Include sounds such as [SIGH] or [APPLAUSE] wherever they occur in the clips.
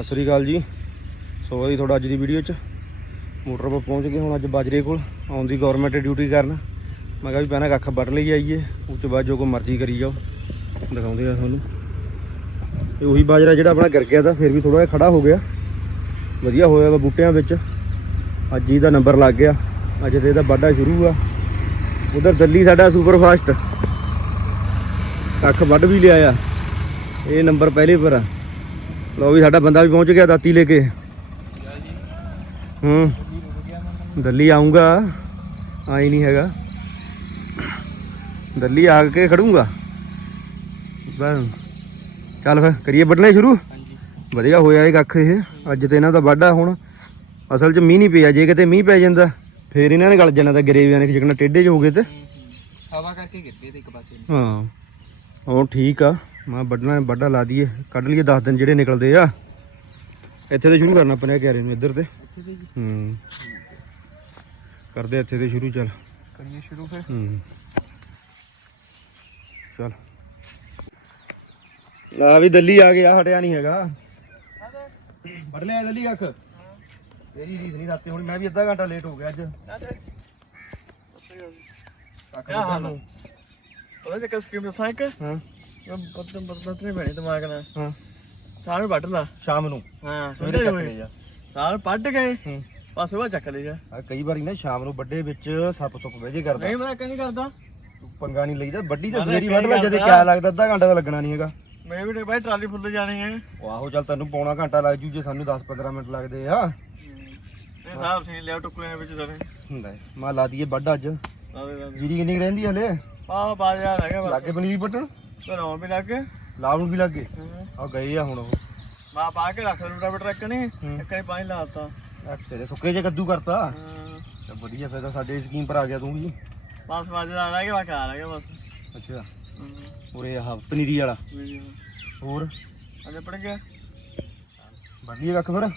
ਸਤਿ ਸ੍ਰੀ ਅਕਾਲ ਜੀ। ਸੋ ਜੀ ਤੁਹਾਡਾ ਅੱਜ ਦੀ ਵੀਡੀਓ 'ਚ ਮੋਟਰ 'ਤੇ ਪਹੁੰਚ ਗਏ ਹੁਣ ਅੱਜ ਬਾਜਰੇ ਕੋਲ ਆਉਂਦੀ ਗਵਰਨਮੈਂਟ ਡਿਊਟੀ ਕਰਨ। ਮੈਂ ਕਿਹਾ ਵੀ ਪਹਿਲਾਂ ਕੱਖ ਵੱਢ ਲਈ ਆਈਏ ਉਸ ਤੋਂ ਬਾਅਦ ਜੋ ਕੋ ਮਰਜ਼ੀ ਕਰੀ ਜਾਓ। ਦਿਖਾਉਂਦੇ ਆ ਤੁਹਾਨੂੰ। ਇਹ ਉਹੀ ਬਾਜਰਾ ਜਿਹੜਾ ਆਪਣਾ ਗਿਰ ਗਿਆ ਤਾਂ ਫਿਰ ਵੀ ਥੋੜਾ ਜਿਹਾ ਖੜਾ ਹੋ ਗਿਆ। ਵਧੀਆ ਹੋਇਆ ਵਾ ਬੂਟਿਆਂ ਵਿੱਚ। ਅੱਜ ਹੀ ਦਾ ਨੰਬਰ ਲੱਗ ਗਿਆ। ਅੱਜ ਤੇ ਇਹਦਾ ਵਾਢਾ ਸ਼ੁਰੂ ਆ। ਉਧਰ ਦਿੱਲੀ ਸਾਡਾ ਸੁਪਰ ਫਾਸਟ ਕੱਖ ਵੱਢ ਵੀ ਲਿਆ ਆ। ਇਹ ਨੰਬਰ ਪਹਿਲੇ ਪਰ ਆ। ਲੋ ਵੀ ਸਾਡਾ ਬੰਦਾ ਵੀ ਪਹੁੰਚ ਗਿਆ ਦਾਤੀ ਲੈ ਕੇ। ਹੂੰ। ਦਿੱਲੀ ਆਉਂਗਾ ਆਈ ਨਹੀਂ ਹੈਗਾ। ਦਿੱਲੀ ਆ ਕੇ ਖੜੂੰਗਾ। ਬਸ। ਚੱਲ ਫਿਰ ਕਰੀਏ ਵੱਢਣਾ ਸ਼ੁਰੂ? ਵਧੀਆ ਹੋਇਆ ਇਹ ਕੱਖ ਇਹ। ਅੱਜ ਤੇ ਇਹਨਾਂ ਦਾ ਵਾਢਾ ਹੁਣ। ਅਸਲ 'ਚ ਮੀਂਹ ਨਹੀਂ ਪਿਆ ਜੇ ਕਿਤੇ ਮੀਂਹ ਪੈ ਜਾਂਦਾ ਫੇਰ ਇਹਨਾਂ ਨੇ ਗਲ ਜਾਣਾ ਤਾਂ ਗਰੇਵਿਆਂ ਨੇ ਜਿਕਣਾ ਟੇਢੇ ਹੋ ਗਏ ਤੇ। ਹਵਾ ਕਰਕੇ ਗਿਰਦੇ ਤੇ ਇੱਕ ਪਾਸੇ। ਹਾਂ। ਹੁਣ ਠੀਕ ਆ। ਮੈਂ ਵੱਢਣਾ ਵੱਢਾ ਲਾ ਦਈਏ। ਕੱਢ ਲਈਏ 10 ਦਿਨ ਜਿਹੜੇ ਨਿਕਲਦੇ ਆ। ਇੱਥੇ ਤੇ ਸ਼ੁਰੂ ਕਰਨਾ ਪੈਣਾ ਕਿਆਰੇ ਨੂੰ ਇੱਧਰ ਤੇ। ਹੂੰ। ਕਰਦੇ ਆ ਇੱਥੇ ਤੇ ਸ਼ੁਰੂ ਚੱਲ। ਕਰੀਏ ਸ਼ੁਰੂ ਫਿਰ। ਹੂੰ। ਚੱਲ। ਲਾ ਵੀ ਦਿੱਲੀ ਆ ਗਿਆ ਹਟਿਆ ਨਹੀਂ ਹੈਗਾ। ਵੱਢ ਲਿਆ ਦਿੱਲੀ ਅੱਖ। ਤੇਰੀ ਰੀਸ ਨਹੀਂ ਰਾਤੇ ਹੁਣ ਮੈਂ ਵੀ ਅੱਧਾ ਘੰਟਾ ਲੇਟ ਹੋ ਗਿਆ ਅੱਜ। ਹਾਲ। ਆ? ਉਹਦੇ ਚੱਕਰ ਸਕੀਮ ਦੱਸਾਂ ਇੱਕ? ਹਾਂ। ਪਤਨ ਪਤਨ ਤੇ ਬਣੇ ਦਿਮਾਗ ਨਾਲ। ਹਾਂ। ਸਾਲ ਵੱਢ ਲਾ। ਸ਼ਾਮ ਨੂੰ। ਹਾਂ ਸਵੇਰੇ ਚੱਕ ਜਾ ਸਾਲ ਪੱਟ ਗਏ ਹੂੰ। ਬਸ ਉਹ ਚੱਕ ਲਈ ਜਾ ਆ ਕਈ ਵਾਰੀ ਨਾ ਸ਼ਾਮ ਨੂੰ ਵੱਡੇ ਵਿੱਚ ਸੱਪ ਸੁੱਪ ਵਜੇ ਕਰਦਾ। ਨਹੀਂ ਮੈਂ ਕਹਿੰਦੀ ਕਰਦਾ? ਪੰਗਾ ਨਹੀਂ ਲਈਦਾ। ਵੱਡੀ ਤਾਂ ਸਵੇਰੀ ਵੱਢ ਲੈ ਜਦੇ। ਕਿਆ ਲੱਗਦਾ ਅੱਧਾ ਘੰਟਾ ਤਾਂ ਲੱਗਣਾ ਨਹੀਂ ਹੈਗਾ। ਮੈਂ ਵੀ ਬਾਈ ਟਰਾਲੀ ਫੁੱਲ ਜਾਣੀ ਹੈ। ਉਹ ਆਹੋ ਚੱਲ ਤੈਨੂੰ ਪੌਣਾ ਘੰਟਾ ਲੱਗ ਜੂ ਜੇ ਸਾਨੂੰ 10-15 ਮਿੰਟ ਲੱਗਦੇ ਆ। ਇਹ ਹਿਸਾਬ ਸੀ ਲਿਆ ਟੁਕਲੇ ਵਿੱਚ ਸਾਰੇ। ਹੁੰਦਾ। ਮੈਂ ਲਾ ਦਈਏ ਵੱਢ ਅੱਜ। ਜੀਰੀ ਕਿੰਨੀ ਰਹਿੰਦੀ ਹਲੇ? ਆਹ ਬਾਜ਼ਾਰ ਹੈਗਾ ਬਸ। ਲਾਗੇ ਪਨੀਰੀ ਘਰੋਂ ਵੀ ਲੱਗ ਗਏ। ਲਾਭ ਨੂੰ ਵੀ ਲੱਗੇ। ਆ ਗਏ ਆ ਹੁਣ ਉਹ। ਮਾ ਪਾ ਕੇ ਰੱਖ ਰੂਟਾ ਬਟਰ ਇੱਕ ਨਹੀਂ ਹੂੰ। ਇੱਕ ਹੀ ਪਾਣੀ ਲਾਤਾ। ਆ ਤੇਰੇ ਸੁੱਕੇ ਜੇ ਕੱਦੂ ਕਰਤਾ। ਤੇ ਵਧੀਆ ਫਿਰ ਤਾਂ ਸਾਡੇ ਸਕੀਮ ਪਰ ਆ ਗਿਆ ਤੂੰ ਵੀ। ਬਸ ਬਾਜ਼ਾਰ ਆ ਗਿਆ ਬਾਕੀ ਆ ਗਿਆ ਬਸ। ਅੱਛਾ। ਉਰੇ ਆਹ ਪਨੀਰੀ ਵਾਲਾ। ਹੋਰ? ਅਜੇ ਪੜ ਗਿਆ ਲਈਏ ਕੱਖ ਫਿਰ।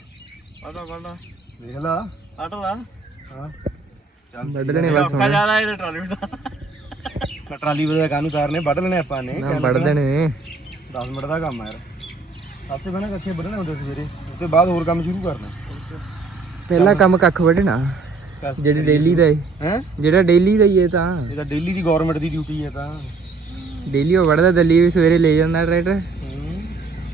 ਪੜਾ ਪੜਾ ਦੇਖ ਲਾ। ਆਟੋ ਦਾ ਹਾਂ। ਚੱਲ ਵੱਢ ਲੈਣੇ ਬਸ ਔਖਾ ਜ਼ਿਆਦਾ ਇਹ ਟਰਾਲੀ ਵਿੱਚ ਮੈਂ ਟਰਾਲੀ ਵਜਾ ਕਾਨੂੰ ਤਾਰਨੇ ਵੱਢ ਲੈਣੇ ਆਪਾਂ ਨੇ ਨਾ ਵੱਢ ਦੇਣੇ ਨੇ। 10 ਮਿੰਟ ਦਾ ਕੰਮ ਆ ਯਾਰ। ਹਫ਼ਤੇ ਪਹਿਲਾਂ ਕੱਖੇ ਵੱਢਣੇ ਹੁੰਦੇ ਸਵੇਰੇ ਉਸ ਤੋਂ ਬਾਅਦ ਹੋਰ ਕੰਮ ਸ਼ੁਰੂ ਕਰਨਾ। ਪਹਿਲਾ ਕੰਮ ਕੱਖ ਵੱਢਣਾ ਜਿਹੜੀ ਡੇਲੀ ਦਾ ਏ। ਹੈ? ਜਿਹੜਾ ਡੇਲੀ ਦਾ ਹੀ ਏ ਤਾਂ। ਇਹ ਤਾਂ ਡੇਲੀ ਦੀ ਗਵਰਨਮੈਂਟ ਦੀ ਡਿਊਟੀ ਹੈ ਤਾਂ। ਡੇਲੀ ਉਹ ਵੱਢਦਾ ਦਿੱਲੀ ਵੀ ਸਵੇਰੇ ਲੈ ਜਾਂਦਾ ਟਰੈਕਟਰ। ਹੂੰ।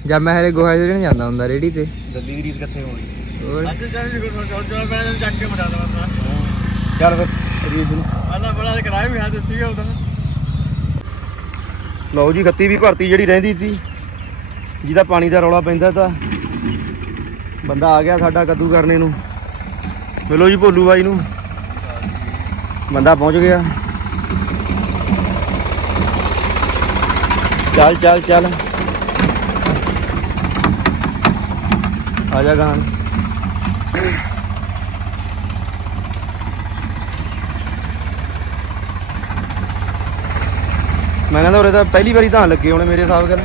ਜਾਂ ਮੈਂ ਹਲੇ ਗੋਹਾ ਜਿਹੜਾ ਜਾਂਦਾ ਹੁੰਦਾ ਰੇੜੀ ਤੇ। ਦਿੱਲੀ ਦੀ ਰੀਸ ਕਿੱਥੇ ਹੋਣੀ? ਹੋਰ? ਅੱਜ ਚੱਲ ਜੀ ਗੁਰੂ ਜੋ ਜੋ ਮੈਂ ਚੱਕ ਕੇ ਬਣਾ ਦਵਾਂ ਚੱਲ ਫਿਰ ਰੀਸ ਨੂੰ। ਅੱਲਾ ਬੜਾ ਕਿਰਾਏ ਵੀ ਹੈ ਤੇ ਸੀਗਾ ਉਦੋਂ। ਲਓ ਜੀ ਖੱਤੀ ਵੀ ਭਰਤੀ ਜਿਹੜੀ ਰਹਿੰਦੀ ਸੀ। ਜਿਹਦਾ ਪਾਣੀ ਦਾ ਰੌਲਾ ਪੈਂਦਾ ਤਾਂ ਬੰਦਾ ਆ ਗਿਆ ਸਾਡਾ ਕੱਦੂ ਕਰਨੇ ਨੂੰ। ਮਿਲੋ ਜੀ ਭੋਲੂ ਬਾਈ ਨੂੰ। ਬੰਦਾ ਪਹੁੰਚ ਗਿਆ। ਚੱਲ ਚੱਲ ਚੱਲ। ਆ ਜਾ ਗਾਂ। ਮੈਂ ਕਹਿੰਦਾ ਉਰੇ ਤਾਂ ਪਹਿਲੀ ਵਾਰੀ ਤਾਂ ਲੱਗੇ ਹੋਣੇ ਮੇਰੇ ਹਿਸਾਬ ਨਾਲ।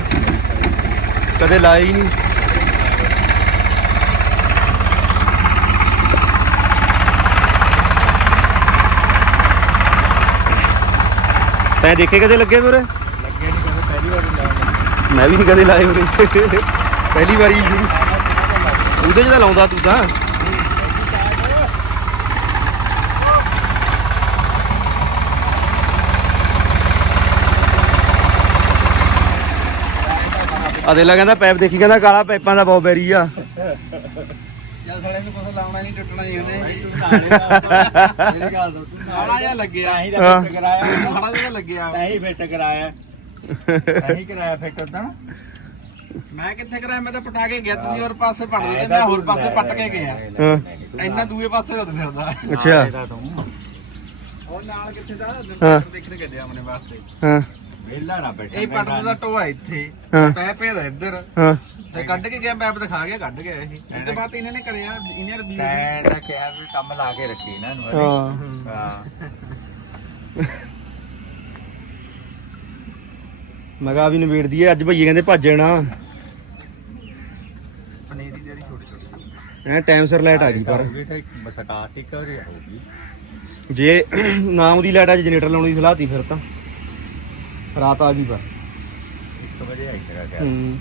ਕਦੇ ਲਾਏ ਹੀ ਨਹੀਂ। ਤੈਂ ਦੇਖੇ ਕਦੇ ਲੱਗੇ ਵੀਰੇ ਲੱਗੇ ਨਹੀਂ ਕਹਿੰਦੇ ਪਹਿਲੀ ਵਾਰ ਲਾਉਣਾ ਮੈਂ ਵੀ ਨਹੀਂ ਕਦੇ ਲਾਏ ਉਰੇ ਪਹਿਲੀ ਵਾਰੀ। ਉਹਦੇ 'ਚ ਤਾਂ ਲਾਉਂਦਾ ਤੂੰ ਤਾਂ। ਅਦੇਲਾ ਕਹਿੰਦਾ ਪੈਪ ਦੇਖੀ ਕਹਿੰਦਾ ਕਾਲਾ ਪੈਪਾਂ ਦਾ ਬਹੁਤ ਬੈਰੀ ਆ। ਜਾਂ ਸਾਲੇ ਨੂੰ ਕੁਛ ਲਾਉਣਾ ਨਹੀਂ ਟੁੱਟਣਾ ਨਹੀਂ ਉਹਨੇ। ਮੇਰੀ ਗੱਲ ਸੁਣ ਖਾਣਾ ਜਾਂ ਲੱਗਿਆ। ਹੀ ਹਾਂ। ਫਿੱਟ ਕਰਾਇਆ ਖਾਣਾ ਜਿਹਾ ਲੱਗਿਆ। ਨਹੀਂ ਫਿੱਟ ਕਰਾਇਆ। ਨਹੀਂ ਕਰਾਇਆ ਫਿੱਟ ਉਦੋਂ ਮੈਂ ਕਿੱਥੇ ਕਰਾਇਆ? ਮੈਂ ਤਾਂ ਪਟਾ ਕੇ ਗਿਆ ਤੁਸੀਂ ਹੋਰ ਪਾਸੇ ਪੱਟ ਦਿੱਤੇ ਮੈਂ ਹੋਰ ਪਾਸੇ ਪੱਟ ਕੇ ਗਿਆ। ਹਾਂ। ਇੰਨਾ ਦੂਏ ਪਾਸੇ ਦਾ ਫਿਰਦਾ। ਅੱਛਾ। ਉਹ ਨਾਲ ਕਿੱਥੇ ਦਾ? ਹਾਂ। ਦੇਖਣ ਗਏ ਆਪਣੇ ਵਾਸਤੇ। ਹਾਂ। ਵੇਲਾ ਨਾ ਬੈਠਾ ਇਹ ਪੱਟ ਦਾ ਟੋਆ ਇੱਥੇ। ਹਾਂ। ਪੈਪ ਇਹਦਾ ਇੱਧਰ। ਹਾਂ। ਤੇ ਕੱਢ ਕੇ ਗਿਆ ਪੈਪ ਦਿਖਾ ਗਿਆ ਕੱਢ ਗਿਆ ਇਹ। ਇਹਦੇ ਬਾਅਦ ਇਹਨਾਂ ਨੇ ਕਰਿਆ ਇਹਨਾਂ ਰਿਵਿਊ ਤੈਂ ਤਾਂ ਕਿਹਾ ਵੀ ਕੰਮ ਲਾ ਕੇ ਰੱਖੀ ਇਹਨਾਂ ਨੂੰ ਹਾਂ। ਹਾਂ। ਮੈਂ ਵੀ ਅੱਜ ਭਈਏ ਕਹਿੰਦੇ ਭੱਜ ਜਾਣਾ। ਪਨੀਰ ਦੀ ਜਿਹੜੀ ਛੋਟੀ ਛੋਟੀ। ਐ ਟਾਈਮ ਸਿਰ ਲਾਈਟ ਆ ਗਈ ਪਰ। ਸਟਾਰਟ ਟਿਕ ਹੋਊਗੀ ਜੇ ਨਾ ਉਹਦੀ ਲਾਈਟ ਅੱਜ ਜਨਰੇਟਰ ਲਾਉਣ ਦੀ ਸਲਾਹ ਤੀ ਫਿਰ ਤਾਂ। ਰਾਤ ਆ ਗਈ ਪਰ 1 ਵਜੇ ਆਈ ਤੇਰਾ ਹੂੰ।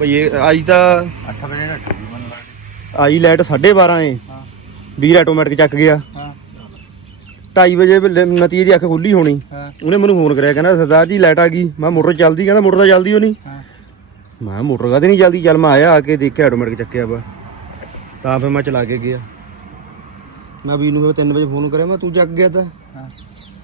ਭਈਏ ਅੱਜ ਤਾਂ 8 ਵਜੇ ਰੱਖੂਗੀ ਆਈ ਲਾਈਟ 12:30 ਏ। ਹਾਂ। ਵੀਰ ਆਟੋਮੈਟਿਕ ਚੱਕ ਗਿਆ। ਹਾਂ। 2:30 ਵਜੇ ਵੇਲੇ ਨਤੀਜੇ ਦੀ ਅੱਖ ਖੁੱਲੀ ਹੋਣੀ। ਹਾਂ। ਉਹਨੇ ਮੈਨੂੰ ਫੋਨ ਕਰਿਆ ਕਹਿੰਦਾ ਸਰਦਾਰ ਜੀ ਲਾਈਟ ਆ ਗਈ। ਮੈਂ ਮੋਟਰ ਚੱਲਦੀ ਕਹਿੰਦਾ ਮੋਟਰ ਤਾਂ ਚੱਲਦੀ ਹੋ ਨਹੀਂ ਹਾਂ। ਮੈਂ ਕਿਹਾ ਮੋਟਰ ਕਾਹਦੇ ਨਹੀਂ ਚੱਲਦੀ? ਚੱਲ ਮੈਂ ਆਇਆ ਆ ਕੇ ਦੇਖਿਆ ਆਟੋਮੈਟਿਕ ਚੱਕਿਆ ਵਾ। ਤਾਂ ਫਿਰ ਮੈਂ ਚਲਾ ਕੇ ਗਿਆ। ਮੈਂ ਵੀਰ ਨੂੰ ਫਿਰ 3 ਵਜੇ ਫੋਨ ਕਰਿਆ ਮੈਂ ਤੂੰ ਚੱਕ ਗਿਆ ਤਾਂ। ਹਾਂ।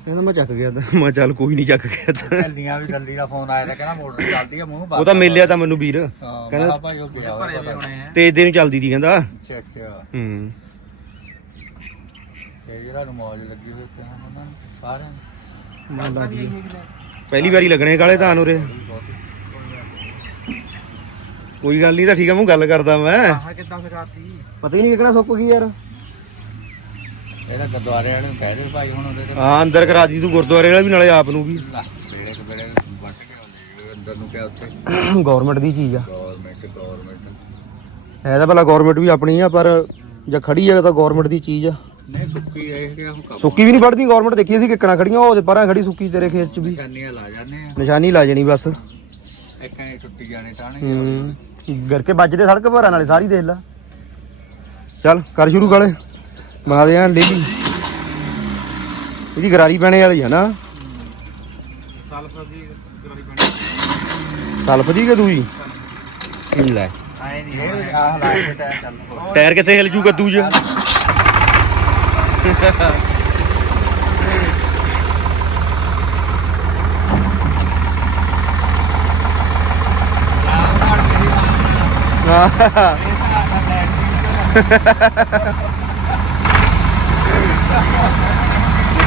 ਕਹਿੰਦਾ ਮੈਂ ਚੱਕ ਗਿਆ ਤਾਂ। ਮੈਂ ਚੱਲ ਕੋਈ ਨਹੀਂ ਚੱਕ ਗਿਆ ਤਾਂ। ਕੱਲੀਆਂ ਵੀ ਕੱਲੀ ਦਾ ਫੋਨ ਆਇਆ ਤਾਂ ਕਹਿੰਦਾ ਮੋਟਰ ਚੱਲਦੀ ਆ ਮੂੰਹ ਉਹ ਤਾਂ ਮਿਲਿਆ ਤਾਂ ਮੈਨੂੰ ਵੀਰ। ਹਾਂ ਕਹਿੰਦਾ- ਭਾਈ ਉਹ ਗਿਆ ਭਰੇ ਪਤਾ। ਹੋਣੇ ਆ। ਤੇ ਇਦੇ ਨੂੰ ਚੱਲਦੀ ਦੀ ਕਹਿੰਦਾ। ਅੱਛਾ ਅੱਛਾ। ਹੂੰ। ਇਹ ਜਿਹੜਾ ਨੂੰ ਮੌਜ ਲੱਗੀ ਹੋਈ ਤੇ ਉਹਨਾਂ ਨੂੰ ਸਾਰਿਆਂ ਨੂੰ। ਮੈਂ ਲੱਗ ਗਿਆ। ਪਹਿਲੀ ਵਾਰੀ ਲੱਗਣੇ ਕਾਲੇ ਤਾਂ ਉਰੇ। ਕੋਈ ਗੱਲ ਨਹੀਂ ਤਾਂ ਠੀਕ ਆ ਮੈਂ ਗੱਲ ਕਰਦਾ ਮੈਂ। ਆਹ ਕਿੱਦਾਂ ਸਿਖਾਤੀ? ਪਤਾ ਹੀ ਨਹੀਂ ਕਿਹੜਾ ਸੁੱਕ ਗਈ ਯਾਰ। ਇਹਦਾ ਗੁਰਦੁਆਰੇ ਵਾਲੇ ਨੂੰ ਕਹਿ ਦੇ ਭਾਈ ਹੁਣ ਉਹਦੇ ਤੇ ਹਾਂ ਅੰਦਰ ਕਰਾ ਦੀ ਤੂੰ ਗੁਰਦੁਆਰੇ ਵਾਲਾ ਵੀ ਨਾਲੇ ਆਪ ਨੂੰ ਵੀ। ਲਾ ਬੇੜੇ ਤੇ ਬੇੜੇ ਵੱਟ ਕੇ ਆਉਂਦੇ ਅੰਦਰ ਨੂੰ ਕਿਹਾ ਉੱਥੇ। ਗਵਰਨਮੈਂਟ ਦੀ ਚੀਜ਼ ਆ। ਗਵਰਨਮੈਂਟ ਗਵਰਨਮੈਂਟ ਹੈ ਤਾਂ ਭਲਾ ਗਵਰਨਮੈਂਟ ਵੀ ਆਪਣੀ ਆ ਪਰ ਜੇ ਖੜੀ ਹੈ ਤਾਂ ਗਵਰਨਮੈਂਟ ਦੀ ਚੀਜ਼ ਆ। ਨਹੀਂ ਸੁੱਕੀ ਇਹ ਕਿ ਹਮ ਕੰਮ ਸੁੱਕੀ ਵੀ ਨਹੀਂ ਫੜਦੀ ਗਵਰਨਮੈਂਟ ਦੇਖੀ ਸੀ ਕਿੱਕਣਾ ਖੜੀਆਂ ਉਹ ਤੇ ਪਰਾਂ ਖੜੀ ਸੁੱਕੀ ਤੇਰੇ ਖੇਤ ਚ ਵੀ। ਨਿਸ਼ਾਨੀਆਂ ਲਾ ਜਾਂਦੇ ਆ। ਨਿਸ਼ਾਨੀ ਲਾ ਜਣੀ ਬਸ। ਇੱਕ ਨੇ ਟੁੱਟੀ ਜਾਣੇ ਟਾਣੇ ਹੂੰ ਗਰ ਕੇ ਵੱਜਦੇ ਸੜਕ ਭਰਾ ਨਾਲੇ ਸਾਰੀ ਦੇਖ ਲੈ। ਚੱਲ ਕਰ ਸ਼ੁਰੂ ਕਾਲੇ। ਮਾਦੇ ਆ ਲੈ ਲਈ ਇਹਦੀ ਗਰਾਰੀ ਪੈਣੇ ਵਾਲੀ ਆ ਨਾ। ਸਲਫਰ ਦੀ ਗਰਾਰੀ ਪੈਣੀ। ਸਲਫ ਦੀ ਕਿ ਦੂਜੀ ਲੈ ਆਏ ਨਹੀਂ ਇਹ ਆਹ ਲਾ ਕੇ ਤਾਂ ਚੱਲ ਟਾਇਰ ਕਿੱਥੇ ਹਿਲ ਜੂ ਕੱਦੂ ਚ?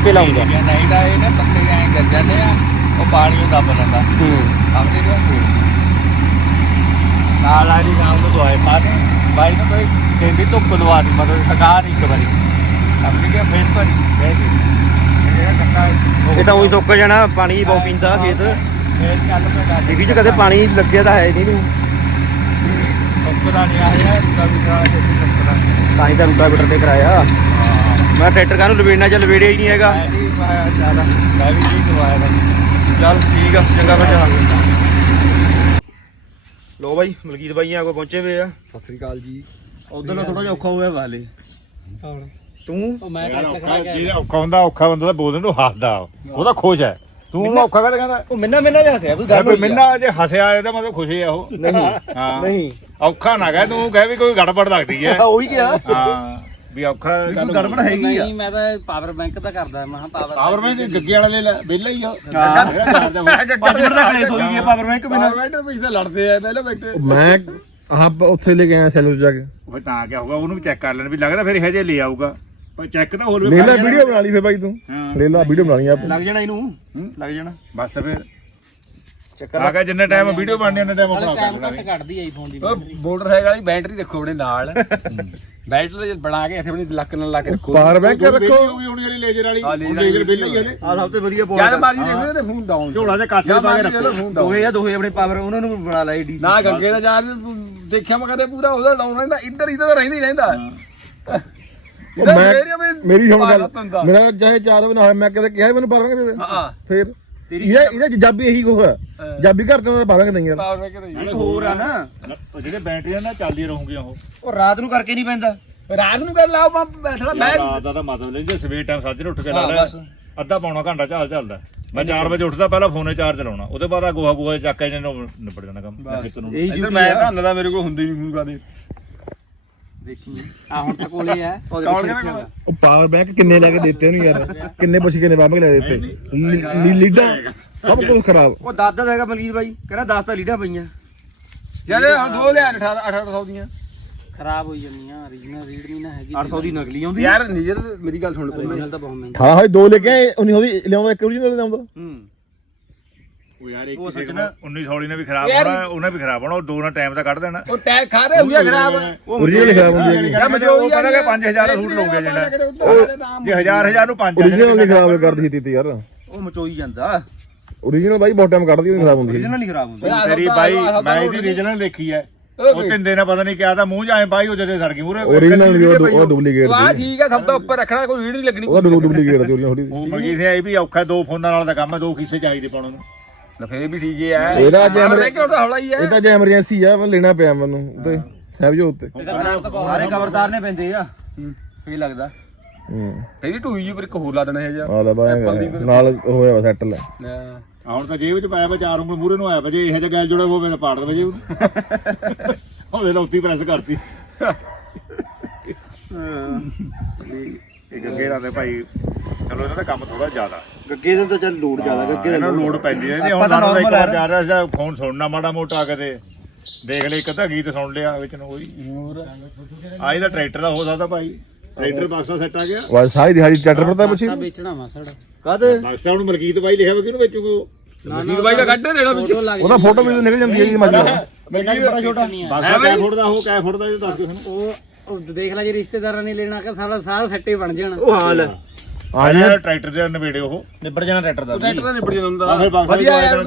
ਤੋੜ ਕੇ ਲਾਉਂਗਾ ਜਾਂ ਨਹੀਂ ਤਾਂ ਇਹ ਨਾ ਪੱਤੇ ਐਂ ਕਰ ਜਾਂਦੇ ਆ ਉਹ ਪਾਣੀ ਉਹ ਦੱਬ ਲੈਂਦਾ। ਹੂੰ। ਸਮਝ ਗਏ ਨਾਲ ਆੜੀ ਨਾਮ ਨੂੰ ਦਵਾਈ ਪਾ ਦੇ। ਬਾਈ ਨੂੰ ਕੋਈ ਕਹਿੰਦੀ ਧੁੱਪ ਲਵਾ ਦੀ ਮਤਲਬ ਸਕਾਰ ਇੱਕ ਵਾਰੀ। ਸਮਝ ਗਿਆ ਫੇਰ ਭਰੀ ਬਹਿ ਗਈ ਇਹ ਜਿਹੜਾ ਕੱਟਾ ਇਹ ਤਾਂ ਉਹੀ ਸੁੱਕ ਜਾਣਾ ਪਾਣੀ ਬਹੁਤ ਪੀਂਦਾ ਖੇਤ। ਫੇਰ ਚੱਲ ਡਿੱਗੀ ਚ ਕਦੇ ਪਾਣੀ ਲੱਗਿਆ ਤਾਂ ਹੈ ਨਹੀਂ ਨੂੰ ਧੁੱਪ ਦਾ ਨਹੀਂ ਆਇਆ ਕਵੀ ਦਾ ਧੁੱਪ ਦਾ। ਤਾਂ ਹੀ ਤਾਂ ਰੂਟਾ ਬਿਟਰ ਤੇ ਕਰਾਇਆ। ਮੈਂ ਟਰੈਕਟਰ ਕਾਹਨੂੰ ਲਵੇੜਨਾ ਚ ਲਵੇੜਿਆ ਹੀ ਨਹੀਂ ਹੈਗਾ। ਮੈਂ ਵੀ ਜ਼ਿਆਦਾ ਮੈਂ ਵੀ ਚੱਲ ਠੀਕ ਆ ਚੰਗਾ ਬੱਚਾ ਲੋ ਬਾਈ ਮਲਕੀਤ ਬਾਈਆਂ ਕੋ ਪਹੁੰਚੇ ਹੋਏ ਆ। ਸਤਿ ਸ੍ਰੀ ਅਕਾਲ ਜੀ। ਉਧਰ ਦਾ ਥੋੜਾ ਜਿਹਾ ਔਖਾ ਹੋਇਆ ਵਾਲੇ। ਤੂੰ? ਔਖਾ ਜਿਹੜਾ ਔਖਾ ਹੁੰਦਾ ਔਖਾ ਬੰਦਾ ਤਾਂ ਬੋਲਣ ਨੂੰ ਹੱਸਦਾ ਉਹ ਤਾਂ ਖੁਸ਼ ਹੈ। ਤੂੰ ਔਖਾ ਕਹਦਾ ਕਹਿੰਦਾ? ਉਹ ਮਿੰਨਾ ਮਿੰਨਾ ਜਿਹਾ ਹੱਸਿਆ ਕੋਈ ਗੱਲ ਆ। ਮਿੰਨਾ ਜੇ ਹੱਸਿਆ ਇਹਦਾ ਮਤਲਬ ਖੁਸ਼ੀ ਆ ਉਹ। ਨਹੀਂ ਹਾਂ। ਨਹੀਂ। ਔਖਾ ਨਾ ਕਹਿ ਤੂੰ ਕਹਿ ਵੀ ਕੋਈ ਗੜਬੜ ਲੱਗਦੀ ਹੈ। [LAUGHS] ਉਹੀ ਗਿਆ ਹਾਂ। ਵੀ ਔਖਾ ਗੱਲ ਗੜਬੜ ਹੈਗੀ ਆ। ਨਹੀਂ ਮੈਂ ਤਾਂ ਪਾਵਰ ਬੈਂਕ ਦਾ ਕਰਦਾ ਮੈਂ ਪਾਵਰ ਪਾਵਰ ਮੈਂ ਗੱਗੇ ਵਾਲਾ ਲੈ ਲੈ ਵਿਹਲਾ ਹੀ ਆ। ਪੰਜ ਮਿੰਟ ਦਾ ਕਲੇਸ਼ ਹੋਈ ਗਿਆ ਪਾਵਰ ਬੈਂਕ ਬਿਨਾ। ਬੈਠੇ ਪਿੱਛੇ ਲੜਦੇ ਆ ਪਹਿਲਾਂ ਬੈਠੇ। ਮੈਂ ਆਹ ਉੱਥੇ ਲੈ ਕੇ ਆਇਆ ਜਾ ਕੇ। ਉਹ ਤਾਂ ਕਿਆ ਹੋਊਗਾ ਉਹਨੂੰ ਵੀ ਚੈੱਕ ਕਰ ਲੈਣ ਵੀ ਲੱਗਦਾ ਫਿਰ ਇਹ ਜੇ ਲੈ ਆਊਗਾ। ਪਰ ਚੈੱਕ ਤਾਂ ਹੋਰ ਵੀ ਲੈ ਲੈ। ਵੀਡੀਓ ਬਣਾ ਲਈ ਫੇ ਬਾਈ ਤੂੰ। ਹਾਂ। ਲੈ ਲੈ ਵੀਡੀਓ ਬਣਾਣੀ ਆਪ। ਲੱਗ ਜਾਣਾ ਇਹਨੂੰ। ਲੱਗ ਜਾਣਾ। ਬਸ ਫਿਰ। ਚੱਕਰ ਆ ਕੇ ਜਿੰਨੇ ਟਾਈਮ ਵੀਡੀਓ ਬਣਨੀ ਉਹਨੇ ਟਾਈਮ ਆਪਣਾ ਟਾਈਮ ਕੱਢਦੀ ਆਈਫੋਨ ਦੀ ਮੋਟਰਸਾਈਕਲ ਵਾਲੀ ਬੈਟਰੀ ਰੱਖੋ ਆਪਣੇ ਨਾਲ। ਬੈਟਰੀ ਬਣਾ ਕੇ ਇੱਥੇ ਆਪਣੀ ਲੱਕ ਨਾਲ ਲਾ ਕੇ ਰੱਖੋ। ਪਾਵਰ ਬੈਂਕ ਰੱਖੋ। ਰੱਖੋ ਹੋਊਗੀ ਉਹਨੀ ਵਾਲੀ ਲੇਜ਼ਰ ਵਾਲੀ। ਉਹ ਲੇਜ਼ਰ ਵਿਹਲਾ ਹੀ ਹਲੇ ਆ ਸਭ ਤੋਂ ਵਧੀਆ ਜਦ ਪੋਲ ਮਾਰੀ ਦੇਖੋ ਤੇ ਫੋਨ ਡਾਊਨ ਝੋਲਾ ਜਿਹਾ ਕਾਸੇ ਪਾ ਕੇ ਰੱਖੋ। ਦੋਹੇ ਆ ਦੋਹੇ ਆਪਣੇ ਪਾਵਰ ਉਹਨਾਂ ਨੂੰ ਬਣਾ ਲਾਈ ਡੀਸੀ ਨਾ ਗੰਗੇ ਦਾ ਚਾਰਜ ਦੇਖਿਆ ਮੈਂ ਕਦੇ ਪੂਰਾ ਉਹਦਾ ਡਾਊਨ ਰਹਿੰਦਾ ਇੱਧਰ ਇੱਧਰ ਤਾਂ ਰਹਿੰਦਾ ਹੀ ਰਹਿੰਦਾ। ਉਹ ਮੈਂ ਮੇਰੀ ਸੁਣ ਗੱਲ। ਮੇਰਾ ਚਾਹੇ ਚਾਰ ਬਣਾ ਹੋਇਆ ਮੈਂ ਕਦੇ ਕਿਹਾ ਮੈਨੂੰ ਪਾਵਰ ਬੈਂਕ ਦੇ ਦੇ। ਹਾਂ। ਫੇਰ ਇਹਦਾ ਇਹਦਾ ਜੱਜਾਬੀ ਇਹੀ ਕੁਛ ਹੈ। ਜੱਬੀ ਘਰ ਤੇ ਬੈਂਕ ਨਹੀਂ ਯਾਰ। ਪਾਵਰ ਇੱਕ ਹੋਰ ਆ ਨਾ। ਉਹ ਜਿਹੜੇ ਬੈਟਰੀਆਂ ਨਾਲ ਚੱਲਦੀਆਂ ਰਹੂਗੀਆਂ ਉਹ। ਉਹ ਰਾਤ ਨੂੰ ਕਰਕੇ ਨਹੀਂ ਪੈਂਦਾ। ਰਾਤ ਨੂੰ ਕਰ ਲਾਓ ਮੈਂ ਬੈਠਣਾ ਮੈਂ ਰਾਤ ਦਾ ਤਾਂ ਮਤਲਬ ਨਹੀਂ ਜੇ ਸਵੇਰ ਟਾਈਮ ਸਾਜਰੇ ਉੱਠ ਕੇ ਲਾ ਲੈ। ਅੱਧਾ ਪੌਣਾ ਘੰਟਾ ਚਾਲ ਚੱਲਦਾ। ਮੈਂ 4 ਵਜੇ ਉੱਠਦਾ ਪਹਿਲਾਂ ਫੋਨੇ ਚਾਰਜ ਲਾਉਣਾ। ਉਹਦੇ ਬਾਅਦ ਆ ਗੋਹਾ ਗੋਹਾ ਚੱਕ ਕੇ ਨਿਬੜ ਜਾਣਾ ਕੰਮ। ਮੈਂ ਖੇਤ ਨੂੰ। ਇਹੀ ਇੱਧਰ ਜੁਤੀ ਮੈਂ ਆ ਧੰਨ ਦਾ ਮੇਰੇ ਕੋਲ ਹੁੰਦੀ ਨਹੀਂ ਫੋਨ ਕਦੇ ਦੇਖੀ ਆ ਹੁਣ ਤਾਂ ਕੋਲੇ ਆ ਕੌਣ ਕਹਿੰਦਾ ਉਹ ਪਾਵਰ ਬੈਂਕ ਕਿੰਨੇ ਲੈ ਕੇ ਦਿੱਤੇ ਉਹਨੂੰ ਯਾਰ। ਕਿੰਨੇ ਪੁੱਛ ਕਿੰਨੇ ਬੈਂਕ ਲੈ ਦਿੱਤੇ। ਲੀ- ਲੀ- ਲੀਡਾਂ ਸਭ ਕੁਝ ਖਰਾਬ। ਉਹ ਦਾਦਾ ਦਾ ਹੈਗਾ ਮਲਕੀਤ ਬਾਈ। ਕਹਿੰਦਾ 10 ਤਾਂ ਲੀਡਾਂ ਪਈਆਂ। ਜਦ ਹੁਣ ਦੋ ਲਿਆ 18 1800 ਦੀਆਂ। ਖਰਾਬ ਹੋਈ ਜਾਂਦੀਆਂ। ਰੀਜਨਲ ਰੀਡਮੀ ਨਾ ਹੈਗੀ। 800 ਦੀ ਨਕਲੀ ਆਉਂਦੀ ਯਾਰ ਨੀਜਰ ਮੇਰੀ ਗੱਲ ਸੁਣ। ਤੂੰ original ਤਾਂ ਬਹੁਤ ਮਹਿੰਗੀ। ਹਾਂ ਹਾਂ ਦੋ ਲੈ ਕੇ ਆਏ ਉਹਨੇ ਉਹਦੀ ਲਿਆਉਂਦਾ ਇੱਕ original ਲਿਆਉਂਦਾ। ਹੂੰ। ਉਹ ਯਾਰ ਇੱਕ ਉਹ ਕਿਸੇ ਸੱਜਣਾ 19 ਸੌਲੀ ਨੇ ਵੀ ਖਰਾਬ ਯਾਰ ਹੋਣਾ ਉਹਨੇ ਵੀ ਖਰਾਬ ਹੋਣਾ ਉਹ ਦੋ ਨਾਲ ਟਾਈਮ ਤਾਂ ਕੱਢ ਦੇਣਾ। ਉਹ ਟੈਗ ਖਾ ਰਹੇ ਹੁੰਦੇ ਖਰਾਬ। ਓਰੀਜਨਲ ਖਰਾਬ ਹੁੰਦੀ ਹੈਗੀ। ਯਾਰ ਮੈਂ ਉਹ ਕਹਿੰਦਾ ਕਿ 5000 ਦਾ ਸੂਟ ਲਊਗਾ ਜਿਹੜਾ। ਜੇ 1000 1000 ਨੂੰ 5 ਓਰੀਜਨਲ ਦੀ ਖਰਾਬ ਕਰਦੀ ਸੀ ਤੀ ਯਾਰ। ਉਹ ਮਚੋਈ ਜਾਂਦਾ। ਓਰੀਜਨਲ ਬਾਈ ਬਹੁਤ ਟਾਈਮ ਕੱਢਦੀ ਉਹ ਖਰਾਬ ਹੁੰਦੀ ਸੀ original ਨਹੀਂ ਖਰਾਬ ਹੁੰਦਾ। ਤੇਰੀ ਬਾਈ ਮੈਂ ਇਹਦੀ ਰੀਜਨਲ ਦੇਖੀ ਹੈ। ਉਹ ਤਿੰਦੇ ਨੇ ਪਤਾ ਨਹੀਂ ਕਿਹਾ ਤਾਂ ਮੂੰਹ ਜਾਏ ਬਾਈ ਉਹ ਜਦੇ ਸੜ ਗਈ ਮੂਰੇ ਓਰੀਜਨਲ ਦੀ ਉਹ ਡੁਪਲੀਕੇਟ ਆ ਸੀ ਠੀਕ ਹੈ ਸਭ ਤੋਂ ਉੱਪਰ ਰੱਖਣਾ ਕੋਈ ਰੀਡ ਨਹੀਂ ਲੱਗਣੀ। ਉਹਦਾ ਡੁਪਲੀਕੇਟ ਸੀ ਓਰੀਜਨਲ ਥੋੜੀ ਉਹ ਮਗੀ ਸੀ ਆਈ ਵੀ ਔਖਾ ਦੋ ਫੋਨਾਂ ਨਾਲ ਦਾ ਕੰਮ ਹੈ ਦੋ ਖੀਸੇ ਚਾਹੀਦੇ ਪਾਉਣ ਨੂੰ। ਨਾ ਫੇਰ ਵੀ ਠੀਕ ਹੀ ਹੈ ਇਹਦਾ ਅੱਜ ਐਮਰ- ਰਹਿ ਕੇ ਉਹਦਾ ਹੌਲਾ ਹੀ ਹੈ ਇਹ ਤਾਂ ਜੇ ਐਮਰਜੈਂਸੀ ਆ ਮੈਂ ਲੈਣਾ ਪਿਆ ਮੈਨੂੰ ਤੇ ਸਾਹਿਬ ਜੋ ਉੱਤੇ ਸਾਰੇ ਖਬਰਦਾਰ ਨੇ ਪੈਂਦੇ ਆ। ਕੀ ਲੱਗਦਾ। ਹੂੰ। ਇਹਦੀ ਢੂਈ ਜੀ ਪਰ ਇੱਕ ਹੋਰ ਲਾ ਦੇਣਾ ਹੈ ਆ ਲੈ ਬਾਏ ਨਾਲ ਹੋਇਆ ਵਾ ਸੈਟਲ ਜਾ ਹੁਣ ਤਾਂ ਜੇਬ 'ਚ ਪਾਇਆ ਵਾ ਚਾਰ ਉਂਗਲ ਮੂਰੇ ਨੂੰ ਆਇਆ ਵਾ ਜੇ ਇਹੋ ਜਿਹਾ ਗੈਲ ਜੋੜਾ ਹੋਵੇ ਤਾਂ ਪਾੜ ਦੇਵੇ ਜੇ ਉਹਨੂੰ [LAUGHS] ਉਹਦੇ ਨਾਲ ਉੱਤੀ ਪ੍ਰੈਸ ਕਰਤੀ। ਇਹ ਗੱਗੇ ਰਾਂ ਦੇ ਭਾਈ ਚਲੋ ਇਹਨਾਂ ਦਾ ਕੰਮ ਥੋੜਾ ਜ਼ਿਆਦਾ ਗੱਗੇ ਦੇ ਤਾਂ ਚੱਲ ਲੋਡ ਜ਼ਿਆਦਾ ਗੱਗੇ ਇਹਨਾਂ ਨੂੰ ਲੋਡ ਪੈਂਦੀ ਹੁਣ ਤਾਂ ਸਾਨੂੰ ਤਾਂ ਇੱਕ ਵਾਰ ਜਾ ਰਿਹਾ ਸੀ ਫੋਨ ਸੁਣਨਾ ਮਾੜਾ ਮੋਟਾ ਕਦੇ ਦੇਖ ਲੈ ਇੱਕ ਅੱਧਾ ਗੀਤ ਸੁਣ ਲਿਆ ਵਿੱਚ ਨੂੰ ਕੋਈ। ਆਈ ਦਾ ਟਰੈਕਟਰ ਦਾ ਹੋ ਸਕਦਾ ਭਾਈ। ਟਰੈਕਟਰ ਬਕਸਾ ਸੈੱਟ ਆ ਗਿਆ। ਵਾ ਸਾਰੀ ਦਿਹਾੜੀ ਟਰੈਕਟਰ ਪਰਦਾ ਪੁੱਛੀ। ਵੇਚਣਾ ਮਾਸੜ ਕਾਦੇ ਬਕਸਾ ਹੁਣ ਮਲਕੀਤ ਬਾਈ ਲਿਖਿਆ ਵਾ ਕਿਹਨੂੰ ਵੇਚੂਗੋ ਮਸੀਦ ਬਾਈ ਦਾ ਕੱਢ ਦੇਣਾ ਵਿੱਚ। ਉਹਦਾ ਫੋਟੋ ਵੀ ਨਿਕਲ ਜਾਂਦੀ ਹੈ ਜੀ ਮੱਝ ਮਲਕੀਤ ਬੜਾ ਛੋਟਾ। ਬਕਸਾ ਕੈ ਫੁੱਟ ਦਾ ਉਹ ਕੈ ਫੁੱਟ ਦਾ ਇਹ ਦੱਸ ਦਿਓ ਸਾਨੂੰ। ਉਹ ਉਹ ਦੇਖ ਲੈ ਜੇ ਰਿਸ਼ਤੇਦਾਰਾਂ ਨੇ ਲੈਣਾ ਕਿ ਸਾਰਾ ਸਾਰਾ ਸੱਟੇ ਬਣ ਜਾਣ। ਉਹ ਹਾਲ ਆ ਆਇਆ ਟਰੈਕਟਰ ਦੇ ਨਵੇੜੇ ਉਹ। ਨਿਬੜ ਜਾਣਾ ਟਰੈਕਟਰ ਦਾ। ਟਰੈਕਟਰ ਦਾ ਨਿਬੜ ਜਾਂਦਾ ਬਕਸਾ ਵਧੀਆ ਯਾਰ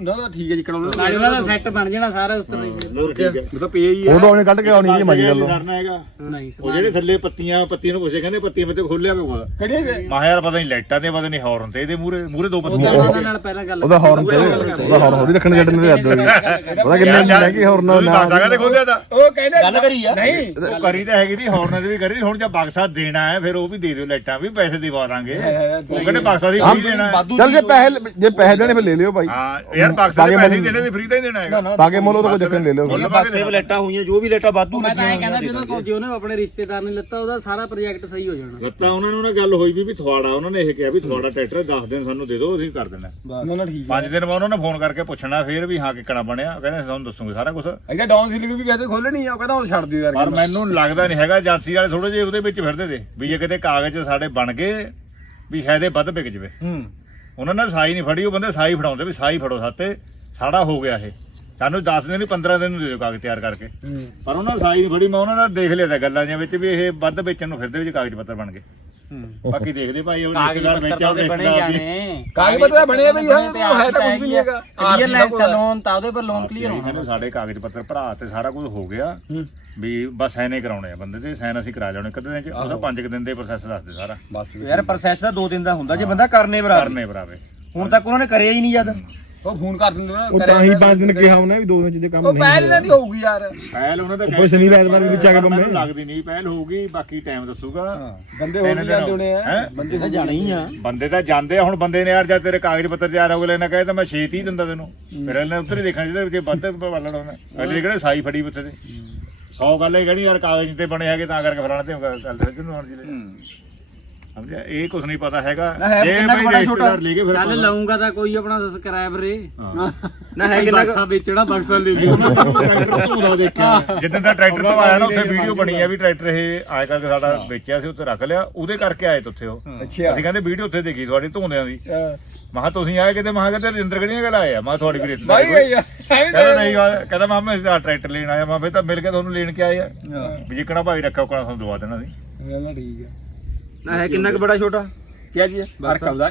ਨਾ ਨਾ ਠੀਕ ਹੈ ਜੀ ਕਰਾਉਣਾ ਨਾਲੇ ਉਹਨਾਂ ਦਾ ਸੈੱਟ ਬਣ ਜਾਣਾ ਸਾਰਾ ਉਸ ਤਰ੍ਹਾਂ ਹੀ ਹੋਰ ਠੀਕ ਹੈ। ਉਹ ਤਾਂ ਪਿਆ ਹੀ ਹੈ। ਫੋਟੋ ਉਹਨੇ ਕੱਢ ਕੇ ਆਉਣੀ ਜੀ ਕਰਨਾ ਹੈਗਾ। ਨਹੀਂ ਉਹ ਜਿਹੜੇ ਥੱਲੇ ਪੱਤੀਆਂ ਪੱਤੀਆਂ ਨੂੰ ਪੁੱਛੇ ਕਹਿੰਦੇ ਪੱਤੀਆਂ ਮੇ ਤੇ ਖੋਲਿਆ ਹੋਊਗਾ ਕਿਹੜੇ ਮਾਹ ਯਾਰ ਪਤਾ ਨਹੀਂ ਲਾਈਟਾਂ ਤੇ ਪਤਾ ਨਹੀਂ ਹੌਰਨ ਤੇ ਇਹਦੇ ਮੂਰੇ ਮੂਰੇ ਦੋ ਪੱਤੀਆਂ। ਉਹਨਾਂ ਨਾਲ ਪਹਿਲਾਂ ਗੱਲ ਉਹਦਾ ਹਾਰਨ ਤੇ ਉਹਦਾ ਹਾਰਨ ਥੋੜੀ ਰੱਖਣ ਛੱਡਣ ਦੇ ਅੱਦੋ ਉਹਦਾ ਕਿੰਨੇ ਮਹਿੰਗੀ ਹਾਰਨ ਤੁਸੀਂ ਨਾ ਬਕਸਾ ਕਦੇ ਖੋਲਿਆ ਤਾਂ? ਉਹ ਕਹਿੰਦੇ ਗੱਲ ਕਰੀ ਆ। ਨਹੀਂ। ਉਹ ਕਰੀ ਤਾਂ ਹੈਗੀ ਦੀ ਹੌਰਨ ਦੀ ਵੀ ਕਰੀ ਹੁਣ ਜੇ ਬਕਸਾ ਦੇਣਾ ਹੈ ਫਿਰ ਉਹ ਵੀ ਦੇ ਦਿਓ ਲਾਈਟਾਂ ਵੀ ਪੈਸੇ ਦਿਵਾ ਦਾਂਗੇ। ਉਹ ਕਹਿੰਦੇ ਬਕਸਾ ਦੀ ਫ੍ਰੀ ਦੇਣਾ ਹੈ। ਚੱਲ ਜੇ ਪੈਸੇ ਜੇ ਪੈਸੇ ਦੇਣੇ ਫਿਰ ਲੈ ਲਿਓ ਭਾਈ ਹਾਂ ਯਾਰ ਬਕਸਾ ਦੇ ਪੈਸੇ ਦੇਣੇ ਤੇ ਫ੍ਰੀ ਤਾਂ ਹੀ ਦੇਣਾ ਹੈਗਾ? ਪਾਗੇ ਮੁੱਲ ਉਹਦਾ ਕੋਈ ਚੱਕਰ ਲੈ ਲਿਓ ਮੁੱਲ ਬਾਕਸੇ ਬਲੇਟਾਂ ਹੋਈਆਂ ਜੋ ਵੀ ਲੇਟਾਂ ਵਾਧੂ ਮੈਂ ਤਾਂ ਇਹ ਕਹਿੰਦਾ ਜਦੋਂ ਕੋਲ ਜੇ ਉਹਨੇ ਆਪਣੇ ਰਿਸ਼ਤੇਦਾਰ ਨੇ ਲੱਤਾ ਉਹਦਾ ਸਾਰਾ ਪ੍ਰੋਜੈਕਟ ਸਹੀ ਹੋ ਜਾਣਾ। ਲੱਤਾ ਉਹਨਾਂ ਨੂੰ ਨਾ ਗੱਲ ਹੋਈ ਵੀ ਵੀ ਥਵਾੜਾ ਉਹਨਾਂ ਨੇ ਇਹ ਕਿਹਾ ਵੀ ਥਵਾੜਾ ਟਰੈਕਟਰ 10 ਦਿਨ ਸਾਨੂੰ ਦੇ ਦਿਓ ਅਸੀਂ ਕਰ ਦੇਣਾ ਨਾ ਨਾ ਠੀਕ 5 ਦਿਨ ਬਾਅਦ ਉਹਨਾਂ ਨੇ ਫੋਨ ਕਰਕੇ ਪੁੱਛਣਾ ਫਿਰ ਵੀ ਹਾਂ ਕਿੱਕਣਾ ਬਣਿਆ। ਕਹਿੰਦੇ ਤੁਹਾਨੂੰ ਦੱਸੂਗੇ ਸਾਰਾ ਕੁਝ ਇਹਦਾ ਡਾਊਨ ਸੀਲਿੰਗ ਵੀ ਕਹਿੰਦੇ ਖੋਲਣੀ ਆ ਉਹ ਕਹਿੰਦਾ ਉਹ ਛੱਡ ਦਿਓ ਯਾਰ ਪਰ ਮੈਨੂੰ ਲੱਗਦਾ ਨਹੀਂ ਹੈਗਾ ਏਜੰਸੀ ਵਾਲੇ ਥੋੜੇ ਜਿਹੇ ਉਹਦੇ ਵਿੱਚ ਫਿਰਦੇ ਤੇ ਵੀ ਜੇ ਕਿਤੇ ਕਾਗਜ਼ ਸਾਡੇ ਬਣ ਗਏ ਵੀ ਸ਼ਾਇਦ ਇਹ ਵੱਧ ਵਿਕ ਜਵੇ। ਹੂੰ। ਉਹਨਾਂ ਨੇ ਸਾਈ ਨਹੀਂ ਫੜੀ ਉਹ ਬੰਦੇ ਸਾਈ ਫੜਾਉਂਦੇ ਵੀ ਸਾਈ ਫੜੋ ਸਾਤੇ। ਸਾੜਾ ਹੋ ਗਿਆ ਇਹ। ਸਾਨੂੰ 10 ਦਿਨ ਨਹੀਂ 15 ਦਿਨ ਨੂੰ ਦੇ ਦਿਓ ਕਾਗਜ਼ ਤਿਆਰ ਕਰਕੇ। ਪਰ ਉਹਨਾਂ ਨੇ ਸਾਈ ਨਹੀਂ ਫੜੀ ਮੈਂ ਉਹਨਾਂ ਦਾ ਦੇਖ ਲਿਆ ਤਾਂ ਗੱਲਾਂ ਜਿਹੀਆਂ ਵਿੱਚ ਵੀ ਇਹ ਵੱਧ ਵੇਚਣ ਨੂੰ ਫਿਰਦੇ ਵਿੱਚ ਕਾਗਜ਼ ਪੱਤਰ ਬਣ ਗਏ। ਬਾਕੀ ਦੇਖਦੇ ਭਾਈ ਉਹ ਰਿਸ਼ਤੇਦਾਰ ਵੇਚਿਆ ਉਹ ਬਣੇ ਜਾਣੇ। ਕਾਗਜ਼ ਪੱਤਰ ਬਣੇ ਬਈ ਹਾਂ ਹੈ ਤਾਂ ਕੁਝ ਵੀ ਨਹੀਂ ਹੈਗਾ। ਰੀਅਲ ਲਾਈਫ ਲੋਨ ਤਾਂ ਉਹਦੇ ਪਰ ਲੋਨ ਕਲੀਅਰ ਹੋਣਾ। ਸਾਡੇ ਕਾਗਜ਼ ਪੱਤਰ ਭਰਾ ਤੇ ਸਾਰਾ ਕੁਝ ਹੋ ਗਿਆ। ਵੀ ਬਸ ਸਾਈਨ ਕਰਾਉਣੇ ਆ ਬੰਦੇ ਤੇ ਸਾਈਨ ਅਸੀਂ ਕਰਾ ਜਾਣੇ ਕਦੇ ਦਿਨ ਚ ਉਹਦਾ 5 ਦਿਨ ਦੇ ਪ੍ਰੋਸੈਸ ਦੱਸਦੇ ਸਾਰਾ। ਯਾਰ ਪ੍ਰੋਸੈਸ ਦਾ 2 ਦਿਨ ਦਾ ਹੁੰਦਾ ਜੇ ਬੰਦਾ ਕਰਨੇ ਬਰਾਬਰ ਕਰਨੇ ਭਰਾਵੇ ਹੁਣ ਤੱਕ ਉਹਨਾਂ ਨੇ ਕਰਿਆ ਹੀ ਨਹੀਂ ਜਦ ਉਹ ਫੋਨ ਕਰ ਦਿੰਦੇ ਨਾ ਉਹ ਤਾਂ ਹੀ ਪੰਜ ਦਿਨ ਕਿਹਾ ਉਹਨੇ ਵੀ ਦੋ ਦਿਨ ਚ ਜੇ ਕੰਮ ਉਹ ਨਹੀਂ ਪਹਿਲ ਇਹਨਾਂ ਦੀ ਹੋਊਗੀ ਯਾਰ। ਪਹਿਲ ਉਹਨਾਂ ਦਾ ਕੋਈ ਸ਼ਨੀਵਾਰ ਐਤਵਾਰ ਵੀ ਵਿੱਚ ਆ ਕੇ ਬੰਬੇ। ਮੈਨੂੰ ਲੱਗਦੀ ਨਹੀਂ ਪਹਿਲ ਹੋਊਗੀ ਬਾਕੀ ਟਾਈਮ ਦੱਸੂਗਾ। ਬੰਦੇ ਹੋ ਜਾਂਦੇ ਹੋਣੇ ਆ? ਬੰਦੇ ਤਾਂ ਜਾਣੇ ਹੀ ਆ। ਬੰਦੇ ਤਾਂ ਜਾਂਦੇ ਆ ਹੁਣ ਬੰਦੇ ਨੇ ਯਾਰ ਜਦ ਤੇਰੇ ਕਾਗਜ਼ ਪੱਤਰ ਤਿਆਰ ਹੋ ਗਏ ਨਾ ਕਹੇ ਤਾਂ ਮੈਂ ਛੇਤੀ ਹੀ ਦਿੰਦਾ ਤੈਨੂੰ। ਫਿਰ ਇਹਨੇ ਉੱਧਰ ਹੀ ਦੇਖਣਾ ਜਿਹਦੇ ਵਿੱਚ ਵੱਧ ਆਉਂਦਾ ਅਗਲੇ ਕਿਹੜੇ ਸਾਈ ਫੜੀ ਉੱਥੇ ਤੇ 100 ਗੱਲ ਇਹ ਕਿਹੜੀ ਯਾਰ ਕਾਗਜ਼ ਤੇ ਬਣੇ ਹੈਗੇ ਤਾਂ ਕਰਕੇ ਫਲਾਣਾ ਤੇ ਗੱਲ ਤੇ ਕਿਹਨੂੰ ਹੋਣ ਜੀ ਸਮਝਿਆ? ਇਹ ਕੁਝ ਨਹੀਂ ਪਤਾ ਹੈਗਾ। ਨਾ ਕੁ ਬੜਾ ਛੋਟਾ? ਲੈ ਕੇ ਫਿਰ ਚੱਲ ਲਾਉਂਗਾ ਤਾਂ ਕੋਈ ਆਪਣਾ ਸਬਸਕ੍ਰਾਈਬਰ ਏ। ਨਾ ਹੈ ਕਿੰਨਾ ਕੁ- ਬਕਸਾ ਵੇਚਣਾ ਬਕਸਾ ਲੈ ਲਿਓ ਟਰੈਕਟਰ ਧੂਦਾ ਦੇਖਿਆ। ਜਿੱਦਾਂ ਦਾ ਟਰੈਕਟਰ ਤੋਂ ਆਇਆ ਨਾ ਉੱਥੇ ਵੀਡੀਓ ਬਣੀ ਆ ਵੀ ਟਰੈਕਟਰ ਇਹ ਆਏ ਕਰਕੇ ਸਾਡਾ ਵੇਚਿਆ ਸੀ ਉੱਥੇ ਰੱਖ ਲਿਆ ਉਹਦੇ ਕਰਕੇ ਆਏ ਤੇ ਉੱਥੇ ਉਹ। ਅਸੀਂ ਕਹਿੰਦੇ ਵੀਡੀਓ ਉੱਥੇ ਦੇਖੀ ਤੁਹਾਡੀ ਧੂੰਦਿਆਂ ਦੀ। ਮਹਾ ਤੁਸੀਂ ਆਏ ਕਿਤੇ? ਮਹਾ ਕਹਿੰਦੇ ਰਜਿੰਦਰ ਕਿਹੜੀਆਂ ਗੱਲ ਆਏ ਆ? ਮੈਂ ਤੁਹਾਡੀ ਵੀ ਰਿਸ਼ਤੇਦਾਰ ਬਾਈ ਗਈ ਆ। ਕਹਿੰਦਾ ਨਹੀਂ। ਗੱਲ- ਕਹਿੰਦਾ ਮਾਮਾ ਅਸੀਂ ਤਾਂ ਟਰੈਕਟਰ ਲੈਣ ਆਇਆ। ਮੈਂ ਫਿਰ ਤਾਂ ਮਿਲ ਕੇ ਤੁਹਾਨੂੰ ਲੈਣ ਕੇ ਆਏ ਆ। ਵੀ ਜਿੱਕਣਾ ਭਾਈ ਰੱਖਿਆ ਕੋਣਾ ਤੁਹਾਨੂੰ ਦਵਾ ਦੇਣਾ ਸੀ? ਨਾ ਠੀਕ ਹੈ ਨਾ ਹੈ ਕਿੰਨਾ ਕੁ ਬੜਾ ਛੋਟਾ? ਕੀ ਜੀ ਫ਼ਰਕ ਆਉਂਦਾ।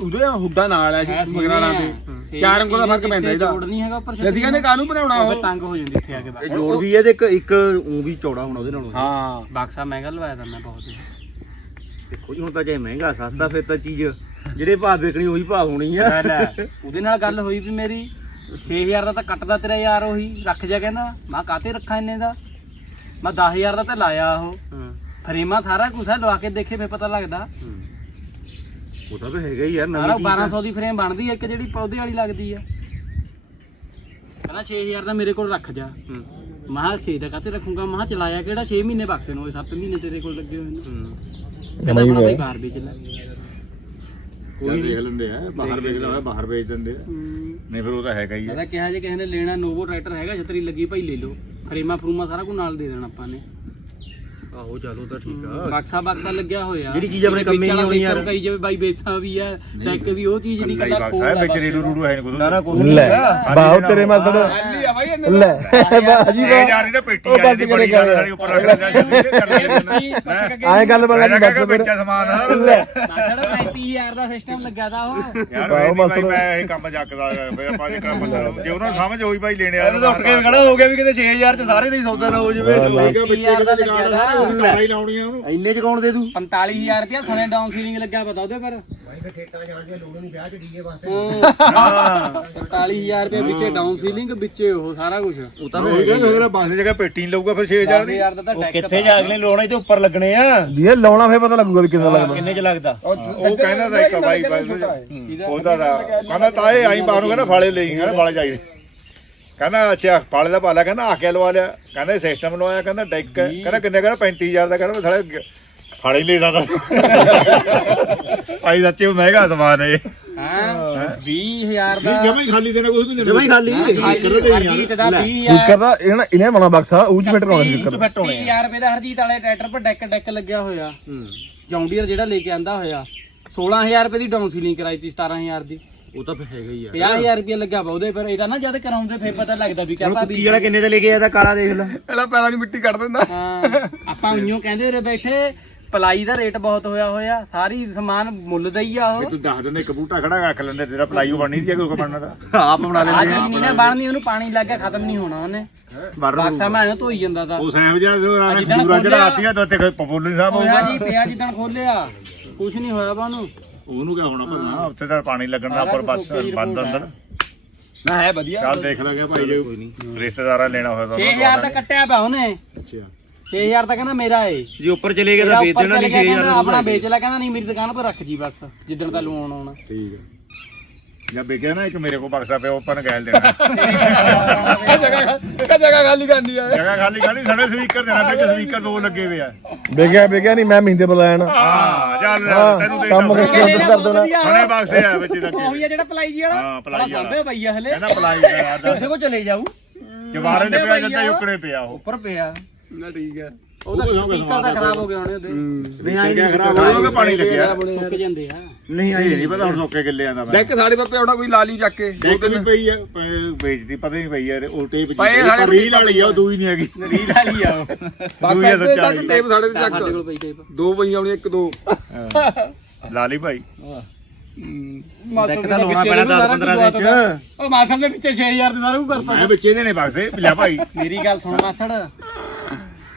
ਉਹਦੇ ਹੁੱਡਾ ਨਾਲ ਆ ਜੀ ਮਗਰਾਣਾ ਤੇ ਚਾਰ ਅੰਗੋਂ ਦਾ ਫ਼ਰਕ ਪੈਂਦਾ ਇਹਦਾ। ਜੋੜ ਨਹੀਂ ਹੈਗਾ ਉੱਪਰ ਲਦੀਆਂ ਨੇ ਕਾਹਨੂੰ ਬਣਾਉਣਾ ਉਹ ਉਹ? ਤੰਗ ਹੋ ਜਾਂਦੀ ਇੱਥੇ ਆ ਕੇ ਇਹ ਜੋੜ ਵੀ ਹੈ ਤੇ ਇੱਕ ਇੱਕ ਉਹ ਵੀ ਚੌੜਾ ਹੋਣਾ ਉਹਦੇ ਨਾਲੋਂ। ਹਾਂ। ਬਕਸਾ ਮਹਿੰਗਾ ਲਵਾਇਆ ਤਾਂ ਮੈਂ ਬਹੁਤ। ਦੇਖੋ ਜੀ ਹੁਣ ਤਾਂ ਜੇ ਮਹਿੰਗਾ ਸਸਤਾ ਫਿਰ ਤਾਂ ਚੀਜ਼ ਜਿਹੜੇ ਭਾਅ ਵੇਚਣੀ ਉਹੀ ਭਾਅ ਹੋਣੀ ਆ। ਉਹਦੇ ਨਾਲ ਗੱਲ ਹੋਈ ਵੀ ਮੇਰੀ 6000 ਦਾ ਤਾਂ ਕੱਟਦਾ ਤੇਰਾ ਯਾਰ ਉਹੀ ਰੱਖ ਜਾ ਕਹਿੰਦਾ ਮੈਂ ਕਾਤੇ ਰੱਖਾਂ ਇੰਨੇ ਦਾ? ਮੈਂ 10000 ਦਾ ਤਾਂ ਲਾਇਆ ਉਹ। ਫਰੇਮਾ ਸਾਰਾ ਕੁਝ ਹੈ ਲਵਾ ਕੇ ਦੇਖੇ ਫੇ ਪਤਾ ਲੱਗਦਾ। ਉਹ ਤਾਂ ਹੈਗਾ ਹੀ ਯਾਰ ਸਾਰਾ ਨਵੀਂ ਚੀਜ਼ 1200 ਦੀ ਫਰੇਮ ਬਣਦੀ ਹੈ ਇੱਕ ਜਿਹੜੀ ਪੌਦੇ ਵਾਲੀ ਲੱਗਦੀ ਆ। ਕਹਿੰਦਾ 6000 ਦਾ ਮੇਰੇ ਕੋਲ ਰੱਖ ਜਾ। ਮਹਾ 6 ਦਾ ਕਾਤੇ ਰੱਖੂੰਗਾ? ਮਹਾ ਚਲਾਇਆ ਕਿਹੜਾ 6 ਮਹੀਨੇ ਬਕਸੇ ਨੂੰ ਹੋਏ 7 ਮਹੀਨੇ ਤੇਰੇ ਕੋਲ ਲੱਗੇ ਹੋਏ ਨੇ। ਕਹਿੰਦਾ ਹੁਣ ਬਈ ਬਾਹਰ ਵੇਚ ਲੈ ਕੋਈ ਦੇਖ ਲੈਂਦੇ ਆ ਬਾਹਰ ਵੇਚਦਾ ਹੋਇਆ ਬਾਹਰ ਵੇਚ ਦਿੰਦੇ ਆ। ਨਹੀਂ ਫਿਰ ਉਹ ਤਾਂ ਹੈਗਾ ਹੀ ਆ। ਕਹਿੰਦਾ ਕਿਹਾ ਜੇ ਕਿਸੇ ਨੇ ਲੈਣਾ ਨੋਵੋ ਟਰੈਕਟਰ ਹੈਗਾ ਛਤਰੀ ਲੱਗੀ ਭਾਈ ਲੈ ਲਓ। ਫਰੇਮਾ ਫਰੂਮਾ ਸਾਰਾ ਕੁਝ ਨਾਲ ਦੇ ਦੇਣਾ ਆਪਾਂ ਨੇ। ਆਹੋ ਚਲੋ ਤਾਂ ਠੀਕ ਆ। ਬਕਸਾ ਬਕਸਾ ਲੱਗਿਆ ਹੋਇਆ। ਜਿਹੜੀ ਚੀਜ਼ ਆਪਣੇ ਕੰਮੇ ਨਹੀਂ ਆਉਣੀ ਯਾਰ। ਕਈ ਜਿਵੇਂ ਬਾਈ ਬੇਸਾਂ ਵੀ ਆ ਟੈਕ ਵੀ ਉਹ ਚੀਜ਼ ਨਹੀਂ ਕੱਲਾ ਆ ਵਿੱਚ। ਰੇਡੂ ਰੂਡੂ ਹੈ ਨਹੀਂ ਕੁਝ। ਨਾ ਨਾ ਕੁਝ ਨਹੀਂ ਹੈਗਾ। ਬਾਹੂ ਤੇਰੇ ਮਸੜ ਬਾਈ ਇਹਨੇ ਲੈ ਬਾਜੀ ਇਹ ਜਾ ਰਹੀ ਨਾ ਪੇਟੀ ਉਹ ਆ ਬਸ ਬੜੀ ਗੱਲ ਵਾਲੀ ਉੱਪਰ ਰੱਖ ਲੈਂਦਾ ਜਲਦੀ ਕਰ ਲੈਂਦਾ ਆਏ ਗੱਲ ਬਣਾ ਮੈਂ ਨਹੀਂ ਕਿਹਾ ਬਸ ਬੱਚਾ ਸਮਾਨ ਆ। ਲੈ। ਮਾਸੜ 35000 ਦਾ ਸਿਸਟਮ ਲੱਗਾ ਤਾ ਉਹ। ਯਾਰ ਮੈਂ। ਮੈਂ ਇਹ ਕੰਮ ਚੱਕਦਾ ਫਿਰ ਆਪਾਂ ਜੇ ਕਰਾਂ ਬੰਦਾ ਜੇ ਉਹਨਾਂ ਨੂੰ ਸਮਝ ਹੋਈ ਭਾਈ ਲੈਣੇ ਵਾਲਾ ਤਾਂ ਉੱਠ ਕੇ ਖੜਾ ਹੋ ਗਿਆ ਵੀ ਕਿਤੇ 6000 ਚ ਸਾਰੇ ਦੇ ਹੀ ਸੌਦਾ ਨਾ ਹੋ ਜਾਵੇ। ਹਜ਼ਾਰ ਦਾ ਲੱਗਿਆ ਤਾ। ਕਾਰਾ ਹੀ ਲਾਉਣੀ ਆ ਉਹਨੂੰ। ਇੰਨੇ ਚ ਕੌਣ ਦੇ ਦੂ? 45000 ਰੁਪਇਆ ਸਣੇ ਡਾਊਨ ਸੀਲਿੰਗ ਲੱਗਾ ਪਤਾ ਉਹਦੇ ਪਰ। ਹਾਂ। 45000 ਰੁਪਏ ਵਿੱਚੇ ਡਾਊਨ ਸੀਲਿੰਗ ਵਿੱਚੇ ਉਹ ਸਾਰਾ ਕੁਝ ਉਹ ਤਾਂ ਉਹੀ ਕਹਿੰਦਾ ਅਗਰ ਬੱਸ ਦੀ ਜਗ੍ਹਾ ਪੇਟੀ ਨਹੀਂ ਲਊਗਾ ਫਿਰ 6000 ਦੀ। 10000 ਦਾ ਤਾਂ ਉਹ ਟੈਕ ਕਿੱਥੇ ਜਾ ਅਗਲੇ ਲੋਣਾ ਤੇ ਉੱਪਰ ਲੱਗਣੇ ਆ? ਜੀ ਇਹ ਲਾਉਣਾ ਫੇਰ ਪਤਾ ਲੱਗੂਗਾ ਵੀ ਕਿੰਨਾ ਲੱਗਦਾ। ਕਿੰਨੇ ਚ ਲੱਗਦਾ? ਉਹ ਕਹਿੰਦਾ ਤਾਂ ਇੱਕ ਬਾਈ ਉਹਦਾ ਦਾ ਕਹਿੰਦਾ ਤਾਏ ਆਈ ਬਾਹਰ ਨੂੰ ਕਹਿੰਦਾ ਫਾਲੇ ਲਈ ਕਹਿੰਦਾ ਫਾਲੇ ਚਾਹੀਦੇ ਕਹਿੰਦਾ ਅੱਛਾ ਫਾਲੇ ਦਾ ਪਾਲਾ ਕਹਿੰਦਾ ਆ ਕੇ ਲਵਾ ਲਿਆ। ਕਹਿੰਦਾ ਸਿਸਟਮ ਲਵਾਇਆ ਕਹਿੰਦਾ ਡੈਕ ਕਹਿੰਦਾ ਕਿੰਨੇ ਕਹਿੰਦਾ 35000 ਦਾ ਕਹਿੰਦਾ ਸਾਲੇ ਫਾਲੇ ਹੀ ਲੈ ਸਕਦਾ ਭਾਈ ਸੱਚੇ ਮਹਿੰਗਾ ਸਮਾਨ ਹੈ ਹਾਂ? 20000 ਦਾ ਜਮਾ ਹੀ ਖਾਲੀ ਦੇਣਾ ਕੁਝ ਵੀ ਜਮਾ ਹੀ ਖਾਲੀ। ਹਰਜੀਤ ਦਾ 20000 ਸਪੀਕਰ ਦਾ ਇਹਨਾਂ ਇਹਨੇ ਬਣਾ ਬਕਸਾ ਉਹ ਚ ਫਿੱਟ ਕਰਾਉਣਾ ਸਪੀਕਰ ਫਿੱਟ ਹੋਣੇ ਆ 20000 ਰੁਪਏ ਦਾ ਹਰਜੀਤ ਵਾਲੇ ਟਰੈਕਟਰ 'ਪਰ ਡੈਕ ਡੈਕ ਲੱਗਿਆ ਹੋਇਆ। ਜੌਂਡੀਅਰ ਜਿਹੜਾ ਲੈ ਕੇ ਆਂਦਾ ਹੋਇਆ 16000 ਰੁਪਏ ਦੀ ਡਾਊਨ ਸੀਲਿੰਗ ਕਰਾਈ ਤੀ 17000 ਦੀ। ਉਹ ਤਾਂ ਫਿਰ ਹੈਗਾ ਹੀ ਆ। 50000 ਰੁਪਏ ਲੱਗਾ ਵਾ ਉਹਦੇ ਪਰ ਇਹਦਾ ਨਾ ਜਦ ਕਰਾਉਂਦੇ ਫੇਰ ਪਤਾ ਲੱਗਦਾ ਵੀ ਕਹਤਾ ਵੀ ਕੀ ਵਾਲਾ ਕਿੰਨੇ ਤੇ ਲੈ ਕੇ ਆਇਆ ਤਾਂ ਕਾਲਾ ਦੇਖ ਲੈ। ਪਹਿਲਾਂ ਪੈਰਾਂ ਦੀ ਮਿੱਟੀ ਕੱਢ ਦਿੰਦਾ। ਹਾਂ ਆਪਾਂ ਉਈਓ ਕਹਿੰਦੇ ਉਰੇ ਬੈਠੇ ਪਲਾਈ ਦਾ ਰੇਟ ਬਹੁਤ ਹੋਇਆ ਹੋਇਆ ਸਾਰੀ ਸਮਾਨ ਮੁੱਲ ਦਾ ਹੀ ਆ ਉਹ। ਤੂੰ ਦੱਸ ਦਿੰਦੇ ਇੱਕ ਬੂਟਾ ਖੜਾ ਰੱਖ ਲੈਂਦੇ ਤੇਰਾ ਪਲਾਈਓ ਬਣਨੀ ਸੀ ਕੋਈ ਬਣਨਾ ਦਾ ਆਪ ਬਣਾ ਆ ਲੈਂਦੇ ਚੀਜ਼ ਨਹੀਂ ਨਾ ਬਣਨੀ ਉਹਨੂੰ ਪਾਣੀ ਲੱਗ ਗਿਆ ਖਤਮ ਨਹੀਂ ਹੋਣਾ ਉਹਨੇ। ਬਾਕਸਾ ਮੈਂ ਇਹਨੂੰ ਧੋਈ ਜਾਂਦਾ ਤਾ। ਉਹ ਸੈਮ ਜਿਹਾ ਜਿੱਦਣ ਖੋਲਿਆ- ਚੜਾਤੀਆਂ ਤਾਂ ਤੇ ਪਪੂਲਰ ਸਾਹਿਬ ਹੋਇਆ ਹੋਊਗਾ ਜੀ ਪਿਆ ਜਿੱਦਣ ਖੋਲਿਆ। ਕੁਝ ਨਹੀਂ ਹੋਇਆ ਵਾ ਉਹਨੂੰ ਉਹਨੂੰ ਕਿਆ ਹੋਣਾ ਭਰਨਾ ਉੱਥੇ ਤਾਂ ਪਾਣੀ ਲੱਗਣਾ ਉੱਪਰ ਬਸ ਬੰਦ ਅੰਦਰ। ਨਾ ਹੈ ਵਧੀਆ। ਚੱਲ ਦੇਖ ਲਾਂਗੇ ਭਾਈ ਜੇ ਰਿਸ਼ਤੇਦਾਰਾਂ ਲੈਣਾ ਹੋਇਆ ਤਾਂ 6000 ਦਾ ਕੱਟਿਆ ਪਿਆ ਉਹਨੇ। ਅੱਛਾ। 6000 ਤਾਂ ਕਹਿੰਦਾ ਮੇਰਾ ਏ। ਜੇ ਉੱਪਰ ਚਲੇ ਗਿਆ ਤਾਂ ਵੇਚ ਦੇਣਾ ਨਹੀਂ ਗਿਆ ਕਹਿੰਦਾ 6000 ਆਪਣਾ ਵੇਚ ਲੈ ਕਹਿੰਦਾ ਨਹੀਂ ਮੇਰੀ ਦੁਕਾਨ 'ਤੇ ਰੱਖ ਜੀ ਬਸ ਜਿੱਦਣ ਤਾਂ ਲਵਾਉਣ ਆਉਣਾ। ਠੀਕ ਹੈ ਜਾਂ ਵੇਖਿਆ ਨਾ ਇੱਕ ਮੇਰੇ ਕੋਲ ਬਕਸਾ ਪਿਆ ਉਹ ਆਪਾਂ ਨੂੰ ਗੈਲ ਦੇਣਾ। ਜਗ੍ਹਾ ਜਗ੍ਹਾ ਖਾਲੀ ਕਰਨੀ ਆ। ਜਗ੍ਹਾ ਖਾਲੀ ਖਾਲੀ ਸਾਡੇ ਸਪੀਕਰ ਦੇਣਾ ਵਿੱਚ ਸਪੀਕਰ ਦੋ ਲੱਗੇ ਹੋਏ ਆ। ਵੇਗਿਆ ਵੇਗਿਆ ਨਹੀਂ ਮੈਂ ਮਹੀਨੇ ਬੁਲਾਇਆ ਨਾ। ਹਾਂ ਚੱਲ ਤੈਨੂੰ ਦੇ ਕੰਮ ਕਰਕੇ ਅੰਦਰ ਕਰ ਦੇਣਾ। ਸਣੇ ਬਕਸੇ ਆ ਵਿੱਚ ਲੱਗੇ ਉਹੀ ਆ ਜਿਹੜਾ ਪਲਾਈ ਜੀ ਵਾਲਾ? ਹਾਂ ਪਲਾਈ ਵਾਲਾ। ਸਾਂਭੇ ਪਈ ਆ ਹਲੇ। ਕਹਿੰਦਾ ਪਲਾਈ ਦਾ ਉਸੇ ਕੋ ਚਲੇ ਜਾਊ। ਜਵਾਰੇ ਦੇ ਪਿਆ ਜਾਂਦਾ ਯੁਕੜੇ ਪਿਆ ਉਹ। ਉੱਪਰ ਪਿਆ। ਨਾ ਠੀਕ ਹੈ। ਉਹਦਾ ਸਪੀਕਰ ਤਾਂ ਖਰਾਬ ਹੋ ਗਿਆ ਹੋਣੇ ਉਹਦੇ। ਨਹੀਂ ਆਈ ਖਰਾਬ ਹੋ ਗਿਆ ਪਾਣੀ ਲੱਗਿਆ। ਸੁੱਕ ਜਾਂਦੇ ਆ। ਨਹੀਂ ਇਹ ਆਈ ਨਹੀਂ ਪਤਾ ਹੁਣ ਸੋਕੇ ਕਿੱਲੇ ਆਂਦਾ ਮੈਂ। ਡੈਕ ਸਾਡੇ ਪੇ ਪਿਆਉਣਾ ਕੋਈ ਲਾਲੀ ਚੱਕ ਕੇ। ਡੈਕ ਵੀ ਪਈ ਆ ਵੇਚਦੀ ਪਤਾ ਨਹੀਂ ਪਈ ਯਾਰ ਉਲਟੇ ਵਿੱਚ ਸਾਡੇ ਰੀਲ ਵਾਲੀ ਆ ਉਹ ਦੂਈ ਨਹੀਂ ਹੈਗੀ। ਰੀਲ ਵਾਲੀ ਆ ਉਹ। ਬਾਕੀ ਤੱਕ ਟੇਪ ਸਾਡੇ ਤੇ ਸਾਡੇ ਚੱਕ ਕੋਲ ਪਈ ਟੇਪ। ਦੋ ਪਈਆਂ ਹੋਣੀਆਂ ਇੱਕ ਦੋ। ਲਾਲੀ ਭਾਈ। ਡੈਕ ਤਾਂ ਲਾਉਣਾ ਪੈਣਾ 10 15 ਦੇ ਚ। ਉਹ ਮਾਸਰ ਨੇ ਪਿੱਛੇ 6000 ਦੇ ਸਾਰੂ ਕਰਤਾ। ਮੈਂ ਵਿੱਚੇ ਦੇ ਨੇ ਬਕਸੇ ਲਿਆ ਭਾਈ। ਮੇਰੀ ਗੱਲ ਸੁਣ ਮਾਸੜ।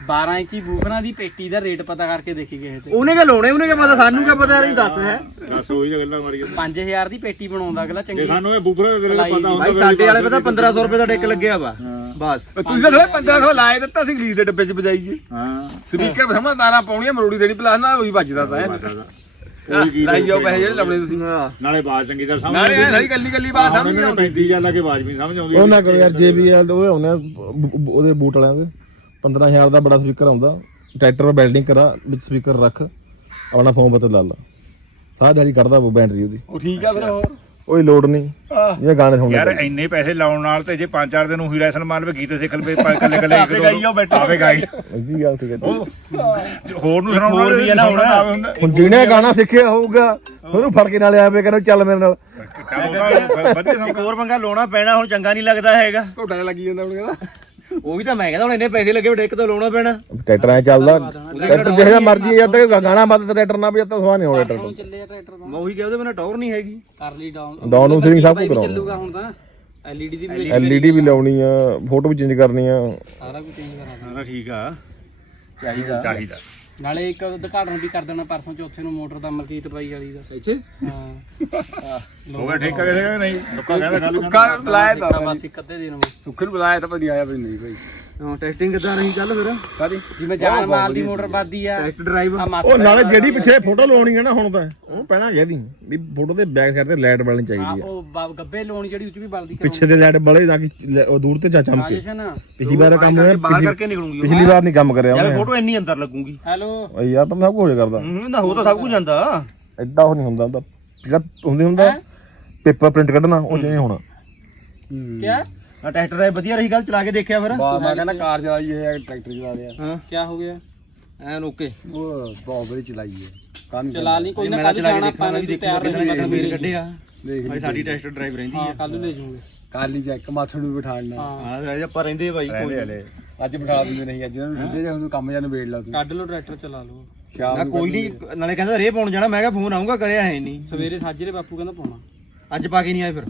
12 ਇੰਚੀ ਬੂਫਰਾਂ ਦੀ ਪੇਟੀ ਦਾ ਰੇਟ ਪਤਾ ਕਰਕੇ ਦੇਖੀ ਗਏ ਤੇ। ਉਹਨੇ ਕਿ ਲਾਉਣੇ ਉਹਨੇ ਕਿ ਪਤਾ ਸਾਨੂੰ ਕੀ ਪਤਾ ਨਹੀਂ ਦੱਸ ਹੈ। ਦੱਸ ਉਹੀ ਤਾਂ ਗੱਲਾਂ ਮਾਰੀ 5000 ਦੀ ਪੇਟੀ ਬਣਾਉਂਦਾ ਅਗਲਾ ਜੇ ਚੰਗੀ। ਸਾਨੂੰ ਇਹ ਬੂਫਰ ਦਾ ਤੇਰੇ ਪਤਾ ਹੁੰਦਾ ਭਾਈ ਸਾਡੇ ਵਾਲੇ ਪਤਾ 1500 ਰੁਪਏ ਦਾ ਡੈਕ ਲੱਗਿਆ ਵਾ। ਬਸ। ਤੁਸੀਂ ਤਾਂ ਥੋੜੇ 1500 ਲਾਏ ਦਿੱਤਾ ਸੀ ਗਲੀਸ ਦੇ ਡੱਬੇ 'ਚ ਬਜਾਈਏ ਹਾਂ। ਸਪੀਕਰ ਸਮਝ ਤਾਰਾਂ ਪਾਉਣੀਆਂ ਮਰੋੜੀ ਦੇਣੀ ਪਲਾਸ ਨਾਲ ਉਹੀ ਵੱਜਦਾ ਤਾਂ ਉਹੀ ਕੀ ਲਾਈ ਜਾਓ ਪੈਸੇ ਜਿਹੜੇ ਲਾਉਣੇ ਤੁਸੀਂ। ਨਾਲੇ ਬਾਤ ਚੰਗੀ ਤਰ੍ਹਾਂ ਸਮਝ ਨਾਲੇ ਸਾਰੀ ਗੱਲੀ ਗੱਲੀ ਬਾਤ ਸਮਝ ਨਹੀਂ ਆਉਂਦੀ ਪੈਂਦੀ ਜਾਂਦਾ ਕਿ ਆਵਾਜ਼ ਵੀ ਨੀ ਸਮਝ ਆਉਂਦੀ ਉਹ ਨਾ ਕਰੋ ਯਾਰ JBL ਦੇ ਉਹ ਆਉਣੇ ਉਹਦੇ ਬੂਟ ਵਾਲਿਆਂ ਦੇ। 15000 ਦਾ ਬੜਾ ਸਪੀਕਰ ਆਉਂਦਾ। ਟਰੈਕਟਰ ਬਿਲਡਿੰਗ ਕਰਾ ਵਿੱਚ ਸਪੀਕਰ ਰੱਖ ਆਪਣਾ ਫੋਨ ਬਤੇ ਲਾ ਲਾ। ਸਾਰਾ ਦਿਹਾੜੀ ਕੱਢਦਾ ਉਹ ਬੈਟਰੀ ਉਹਦੀ। ਉਹ ਠੀਕ ਆ ਫਿਰ ਹੋਰ? ਕੋਈ ਲੋਡ ਨਹੀਂ ਇਹ ਗਾਣੇ ਸੁਣਨੇ ਯਾਰ ਇੰਨੇ ਪੈਸੇ ਲਾਉਣ ਨਾਲ ਤੇ ਜੇ ਪੰਜ ਚਾਰ ਦਿਨ ਉਹੀ ਰੈਸਲ ਮਾਰ ਵੇ ਗੀਤ ਸਿੱਖ ਲਵੇ ਕੱਲੇ ਕੱਲੇ ਉਹ ਬੈਠਾ। ਆਵੇ ਗਾਈ। ਜੀ ਗੱਲ ਠੀਕ ਹੈ। ਹੋਰ ਨੂੰ ਸੁਣਾਉਣਾ ਹੋਰ ਵੀ ਨਾ ਹੁਣ। ਹੁਣ ਜਿਹਨੇ ਗਾਣਾ ਸਿੱਖਿਆ ਹੋਊਗਾ ਉਹਨੂੰ ਫੜ ਕੇ ਨਾਲ ਆਵੇ ਕਹਿੰਦਾ ਚੱਲ ਮੇਰੇ ਨਾਲ। ਇੱਕ ਸਮ ਹੋਰ ਪੰਗਾ ਲਾਉਣਾ ਪੈਣਾ ਹੁਣ ਚੰਗਾ ਨਹੀਂ ਲੱਗਦਾ ਹੈਗਾ। ਘੋਟਾ ਜਿਹਾ ਲੱਗੀ ਜਾਂਦਾ ਹੁਣ ਕਹਿੰਦਾ। ਉਹ ਵੀ ਤਾਂ ਮੈਂ ਕਹਿੰਦਾ ਹੁਣ ਇੰਨੇ ਪੈਸੇ ਲੱਗੇ ਡੈਕ ਤਾਂ ਲਾਉਣਾ ਪੈਣਾ। ਟਰੈਕਟਰ ਐ ਚੱਲਦਾ। ਟਰੈਕਟਰ ਜਿਹੜਾ ਮਰਜ਼ੀ ਜਦ ਤੱਕ ਗਾਣਾ ਵੱਧ ਟਰੈਕਟਰ ਨਾ ਵੀ ਜਦ ਤੱਕ ਸਵਾ ਨਹੀਂ ਹੋਣਾ ਟਰੈਕਟਰ। ਚੱਲੇ ਆ ਟਰੈਕਟਰ ਤਾਂ ਮੈਂ ਉਹੀ ਕਿਹਾ ਉਹਦੇ ਬਿਨਾ ਟੌਰ ਨਹੀਂ ਹੈਗੀ। ਕਰ ਲਈ ਡਾਊਨ। Down ਨੂੰ ਸਭ ਕੁਝ ਕਰਾਉਣਾ। ਚੱਲੂਗਾ ਹੁਣ ਤਾਂ। ਐਲਈਡੀ ਦੀ ਵੀ ਐਲਈਡੀ ਵੀ ਲਾਉਣੀ ਆ ਫੋਟੋ ਵੀ ਚੇਂਜ ਕਰਨੀ ਆ। ਸਾਰਾ ਕੁਝ ਚੇਂਜ ਕਰਾਉਣਾ। ਠੀਕ ਆ। ਚਾਹੀਦਾ। ਚਾਹੀਦਾ। ਨਾਲੇ ਇੱਕ ਉਦਘਾਟਨ ਵੀ ਕਰ ਦੇਣਾ ਪਰਸੋਂ ਚੌਥੇ ਨੂੰ ਮੋਟਰ ਦਾ ਮਲਕੀਤ ਬਾਈ ਵਾਲੀ ਦਾ। ਇੱਥੇ? ਹਾਂ। ਹੋ ਗਿਆ ਠੇਕਾ ਕਿਸੇ ਦਾ? ਨਹੀਂ। ਲੋਕਾਂ ਕਹਿੰਦਾ ਗੱਲ ਸੁੱਕਾ ਬੁਲਾਇਆ ਤਾਂ ਬਸ ਇੱਕ ਅੱਧੇ ਦਿਨ ਵਿੱਚ ਸੁੱਖੇ ਨੂੰ ਬੁਲਾਇਆ ਤਾਂ ਵਧੀਆ ਆਇਆ ਵੀ ਨਹੀਂ ਭਾਈ ਹਾਂ ਟੈਸਟਿੰਗ ਕਿਦਾਂ ਰਹੀ ਕੱਲ ਫਿਰ? ਕਾਦੀ ਜਿਵੇਂ ਜਾਨ ਮਾਲ ਦੀ ਮੋਟਰ ਵੱਧਦੀ ਆ ਟੈਸਟ ਡਰਾਈਵ ਆ ਮਾਤਾ ਉਹ ਨਾਲੇ ਜਿਹੜੀ ਪਿੱਛੇ ਫੋਟੋ ਲਾਉਣੀ ਹੈ ਨਾ ਹੁਣ ਤਾਂ ਉਹ ਪਹਿਲਾਂ ਕਹਿ ਦੀ ਵੀ ਫੋਟੋ ਦੇ ਬੈਕ ਸਾਈਡ ਤੇ ਲਾਈਟ ਬਲਣੀ ਆ ਚਾਹੀਦੀ ਆ। ਉਹ ਬ- ਗੱਬੇ ਲਾਉਣੀ ਜਿਹੜੀ ਉੱਚ ਵੀ ਬਲਦੀ ਪਿੱਛੇ ਦੇ ਲਾਈਟ ਬਲੇ ਤਾਂ ਕਿ ਲੈ- ਉਹ ਦੂਰ ਤੇ ਚਾ ਚਮਕੇ ਰਾਜੇਸ਼ਨ। ਪਿਛਲੀ ਵਾਰ ਕੰਮ ਹੋਇਆ ਬਾਹਰ ਪਿਛਲੀ- ਕਰਕੇ ਨਿਕਲੂਗੀ। ਪਿਛਲੀ ਵਾਰ ਨਹੀਂ ਕੰਮ ਕਰਿਆ ਯਾਰ ਉਹਨੇ। ਫੋਟੋ ਇੰਨੀ ਅੰਦਰ ਲੱਗੂਗੀ। ਹੈਲੋ। ਓਏ ਯਾਰ ਤਾਂ ਮੈਂ ਸਭ ਕੁਝ ਕਰਦਾ। ਹੂੰ ਨਾ ਹੋ ਤਾਂ ਸਭ ਕੁਝ ਜਾਂਦਾ। ਐਡਾ ਉਹ ਨਹੀਂ ਹੁੰਦਾ ਉਹਦਾ ਜਿਹੜਾ ਹੁੰਦੇ ਹੁੰਦਾ ਪੇਪਰ ਪ੍ਰਿੰਟ ਕੱਢਣਾ ਉਹ ਚੇਂਜ ਹੋਣਾ। ਕਿਆ? ਆ ਟੈਸਟ ਡਰਾਈਵ ਵਧੀਆ ਰਹੀ ਗੱਲ ਚਲਾ ਕੇ ਦੇਖਿਆ ਫਿਰ। ਬਾ ਮੈਂ ਕਹਿੰਦਾ ਕਾਰ ਚਲਾਈ ਇਹ ਟਰੈਕਟਰ ਚਲਾ ਲਿਆ ਹਾਂ। ਕਿਆ ਹੋ ਗਿਆ? ਐਨ ਓਕੇ। ਉਹ ਬਹੁਤ ਬੜੀ ਚਲਾਈ ਹੈ। ਕੰਮ ਚਲਾ ਲਈ ਕੋਈ ਨਾ ਕੱਲ ਕੇ ਜਾਣਾ ਆਪਾਂ ਵੀ ਨੂੰ ਤਿਆਰ ਦੇਖੋ ਰਹੀ ਕਿੰਨਾ ਮਤਲਬ ਫੇਰ ਕੱਢਿਆ ਦੇਖ ਭਾਈ ਸਾਡੀ ਟੈਸਟ ਡਰਾਈਵ ਰਹਿੰਦੀ ਹਾਂ ਆ ਕੱਲ ਨੂੰ ਲੈ ਜਾਵਾਂਗੇ ਕਾਲੀ ਚੈੱਕ ਮਾਥੜ ਨੂੰ ਬਿਠਾੜਨਾ ਹਾਂ। ਹਾਂ ਆਪਾਂ ਰਹਿੰਦੇ ਭਾਈ ਕੋਈ ਅੱਜ ਬਿਠਾ ਦਿੰਦੇ ਨਹੀਂ ਅੱਜ ਇਹਨਾਂ ਨੂੰ ਠੰਡੇ ਜਾਂ ਹੁਣ ਕੰਮ ਜਾਂ ਨਿਬੇੜ ਲਾ ਤੂੰ। ਕੱਢ ਲਓ ਟਰੈਕਟਰ ਚਲਾ ਲਓ। ਸ਼ਾਮ ਨਾ ਨੂੰ ਕੋਈ ਨਹੀਂ ਨਾਲੇ ਕਹਿੰਦਾ ਰੇ ਪਾਉਣ ਜਾਣਾ ਮੈਂ ਕਿਹਾ ਫੋਨ ਆਉਂਗਾ ਕਰਿਆ ਹੈ ਨਹੀਂ। ਸਵੇਰੇ ਸਾਜਰੇ ਬਾਪੂ ਕਹਿੰਦਾ ਪਾਉਣਾ। ਅੱਜ ਪਾ ਕੇ ਨਹੀਂ ਆਏ ਫਿਰ।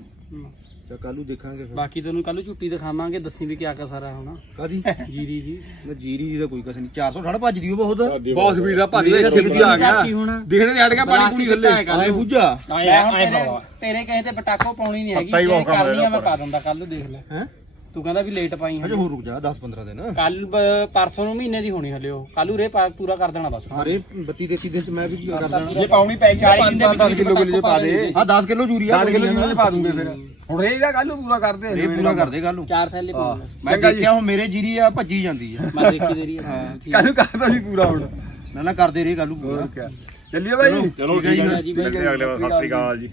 ਚਾ ਕੱਲੂ ਦੇਖਾਂਗੇ ਫਿਰ। ਬਾਕੀ ਤੈਨੂੰ ਕੱਲ ਝੁੱਟੀ ਦਿਖਾਵਾਂਗੇ ਦੱਸੀ ਵੀ ਕਿਆ ਕਸਰ ਆ ਹੋਣਾ। ਕਾਦੀ [LAUGHS] ਜੀਰੀ ਦੀ। ਨਾ ਜੀਰੀ ਦੀ ਤਾਂ ਕੋਈ ਕਸ ਨਹੀਂ। 460 ਭੱਜਦੀ ਉਹ ਬਹੁਤ। ਬਹੁਤ ਸਪੀਡ ਦਾ ਭੱਜ ਇੱਥੇ ਵੀ ਆ ਗਿਆ। ਦੇਖਣੇ ਤੇ ਹਟ ਗਿਆ ਪਾਣੀ ਪੂਣੀ ਥੱਲੇ। ਆਏ ਬੁੱਝਾ। ਮੈਂ ਹੁਣ ਤੇਰੇ ਕਹੇ ਤੇ ਪਟਾਕੋ ਪਾਉਣੀ ਨਹੀਂ ਹੈਗੀ ਜੇ ਕਰਨੀ ਆ ਮੈਂ ਪਾ ਦਿੰਦਾ ਕੱਲ ਦੇਖ ਲੈ। ਹੈ? ਤੂੰ ਕਹਿੰਦਾ ਵੀ ਲੇਟ ਪਾਈ ਅਜੇ ਹੋਰ ਰੁਕ ਜਾ 10 15 ਦਿਨ। ਕੱਲ ਪਰਸੋਂ ਨੂੰ ਮਹੀਨੇ ਦੀ ਹੋਣੀ ਹਲੇ ਉਹ। ਕੱਲ ਰੇ ਪੂਰਾ ਕਰ ਦੇਣਾ ਬਸ। ਹਾਰੇ 32 33 ਦਿਨ ਚ ਮੈਂ ਵੀ ਕਰ ਦੇਣਾ ਜੇ ਪਾਉਣੀ ਪੈ ਗਈ 5 10 ਕਿਲੋ ਕਿਲੋ ਪਾ ਦੇ। ਹਾਂ 10 ਕਿਲੋ ਯੂਰੀਆ 10 ਕਿਲੋ ਕਿਲੋ ਪਾ ਦੂੰਗੇ ਫਿਰ। ਹੁਣ ਇਹ ਦਾ ਕੱਲ ਨੂੰ ਪੂਰਾ ਕਰਦੇ ਰੇ ਪੂਰਾ ਕਰ ਦੇ ਕੱਲ ਨੂੰ। ਚਾਰ ਥੈਲੇ ਪਾਉਣਾ ਮੈਂ ਮਹਿੰਗਾ ਜੀ। ਦੇਖਿਆ ਹੁਣ ਮੇਰੇ ਜੀਰੀ ਆ ਭੱਜੀ ਜਾਂਦੀ ਆ। ਮੈਂ ਦੇਖੀ ਦੇਰੀ ਆ। ਕੱਲ ਨੂੰ ਕਰਦਾ ਵੀ ਪੂਰਾ ਹੁਣ। ਨਾ ਨਾ ਕਰਦੇ ਰੇ ਕੱਲ ਨੂੰ ਪੂਰਾ। ਹੋਰ ਚੱਲੀਏ ਬਾਈ। ਚਲੋ ਠੀਕ ਹੈ ਜੀ। ਠੀਕ ਹੈ ਜੀ ਅਗਲੇ ਵਾਰ। ਸਤਿ ਸ੍ਰੀ ਅਕਾਲ ਜੀ।